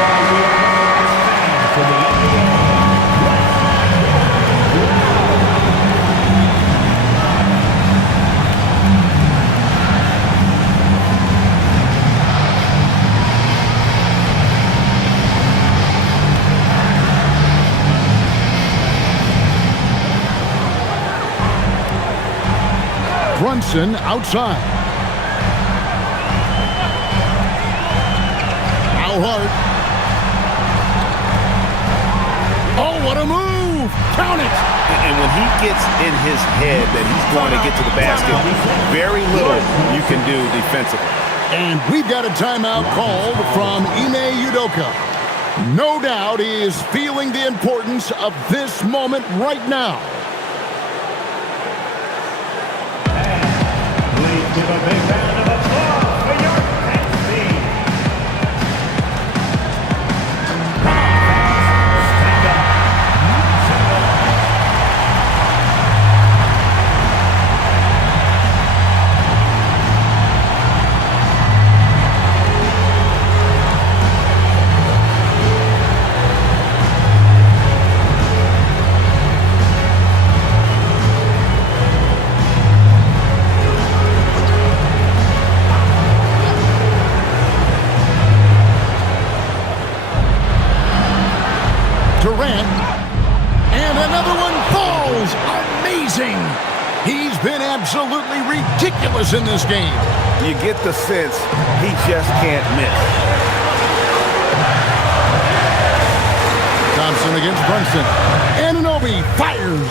Brunson outside. Al Hart. Oh, what a move! Count it! And when he gets in his head that he's going to get to the basket, very little you can do defensively. And we've got a timeout called from Ime Udoka. No doubt he is feeling the importance of this moment right now. Give a big round of applause for your next team. Stand up. is amazing. He's been absolutely ridiculous in this game. You get the sense he just can't miss. Thompson against Brunson. Anunoby fires.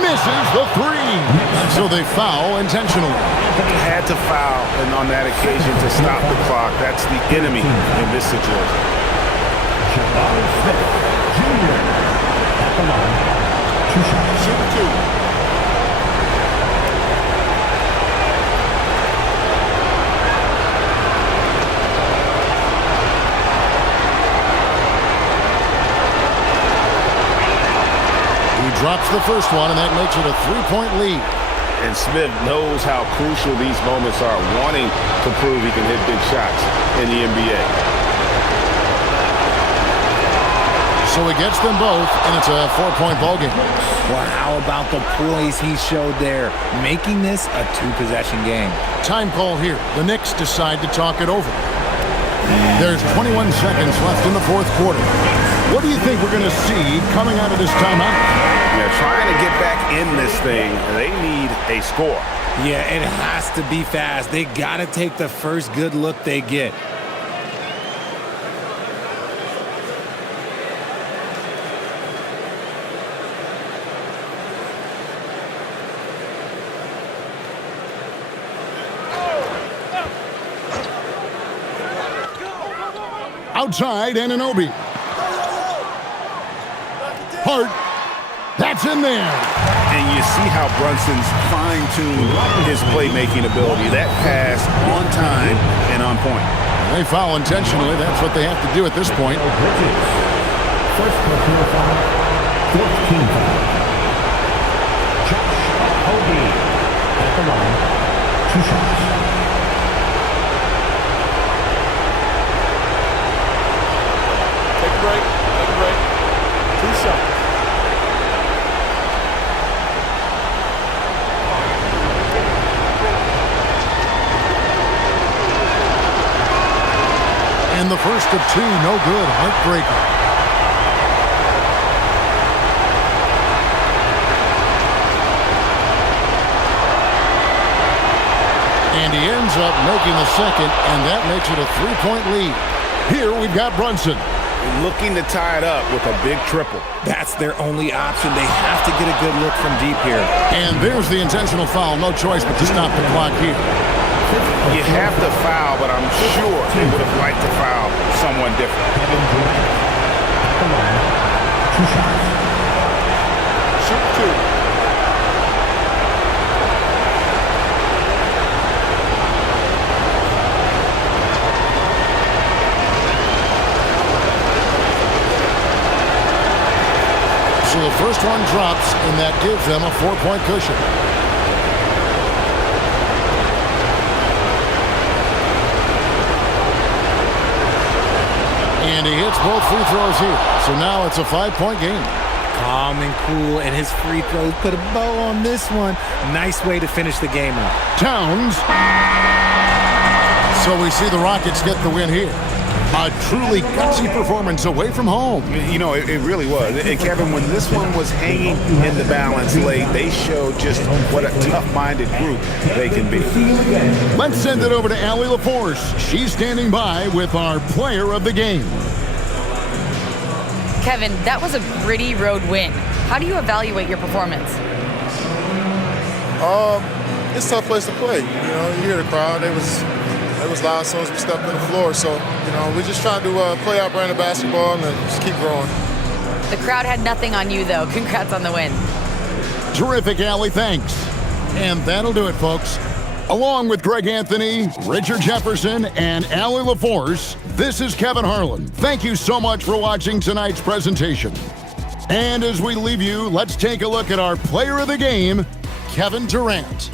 Misses the three. So they foul intentionally. He had to foul on that occasion to stop the clock. That's the enemy in this situation. Jabari Smith, Jr. At the line. 2 shots. Shoot 2. Drops the first one, and that makes it a 3-point lead. And Smith knows how crucial these moments are, wanting to prove he can hit big shots in the NBA. So he gets them both, and it's a 4-point ballgame. Well, how about the poise he showed there, making this a 2-possession game? Time call here. The Knicks decide to talk it over. There's 21 seconds left in the fourth quarter. What do you think we're going to see coming out of this timeout? They're trying to get back in this thing. They need a score. Yeah, it has to be fast. They got to take the first good look they get. Outside, Anunoby. Hart. That's in there. And you see how Brunson's fine-tuned his playmaking ability. That pass on time and on point. They foul intentionally. That's what they have to do at this point. First personal foul, 14 foul. Josh Okogie at the line. 2 shots. Take a break. Take a break. 2 shots. And the first of 2, no good. Heartbreaker. And he ends up making the second, and that makes it a 3-point lead. Here we've got Brunson. Looking to tie it up with a big triple. That's their only option. They have to get a good look from deep here. And there's the intentional foul. No choice but to stop the clock here. You have to foul, but I'm sure they would have liked to foul someone different. Kevin Durant at the line. 2 shots. Shoot 2. So the first one drops, and that gives them a 4-point cushion. And he hits both free throws here. So now it's a 5-point game. Calm and cool, and his free throws put a bow on this one. Nice way to finish the game up. Towns. So we see the Rockets get the win here. A truly gutsy performance away from home. You know, it really was. And Kevin, when this one was hanging in the balance late, they showed just what a tough-minded group they can be. Let's send it over to Allie LaForce. She's standing by with our player of the game. Kevin, that was a gritty road win. How do you evaluate your performance? It's a tough place to play. You know, you hear the crowd. It was loud as soon as we stepped on the floor. So, you know, we just trying to play our brand of basketball and just keep growing. The crowd had nothing on you, though. Congrats on the win. Terrific, Allie. Thanks. And that'll do it, folks. Along with Greg Anthony, Richard Jefferson, and Allie LaForce, this is Kevin Harlan. Thank you so much for watching tonight's presentation. And as we leave you, let's take a look at our player of the game, Kevin Durant.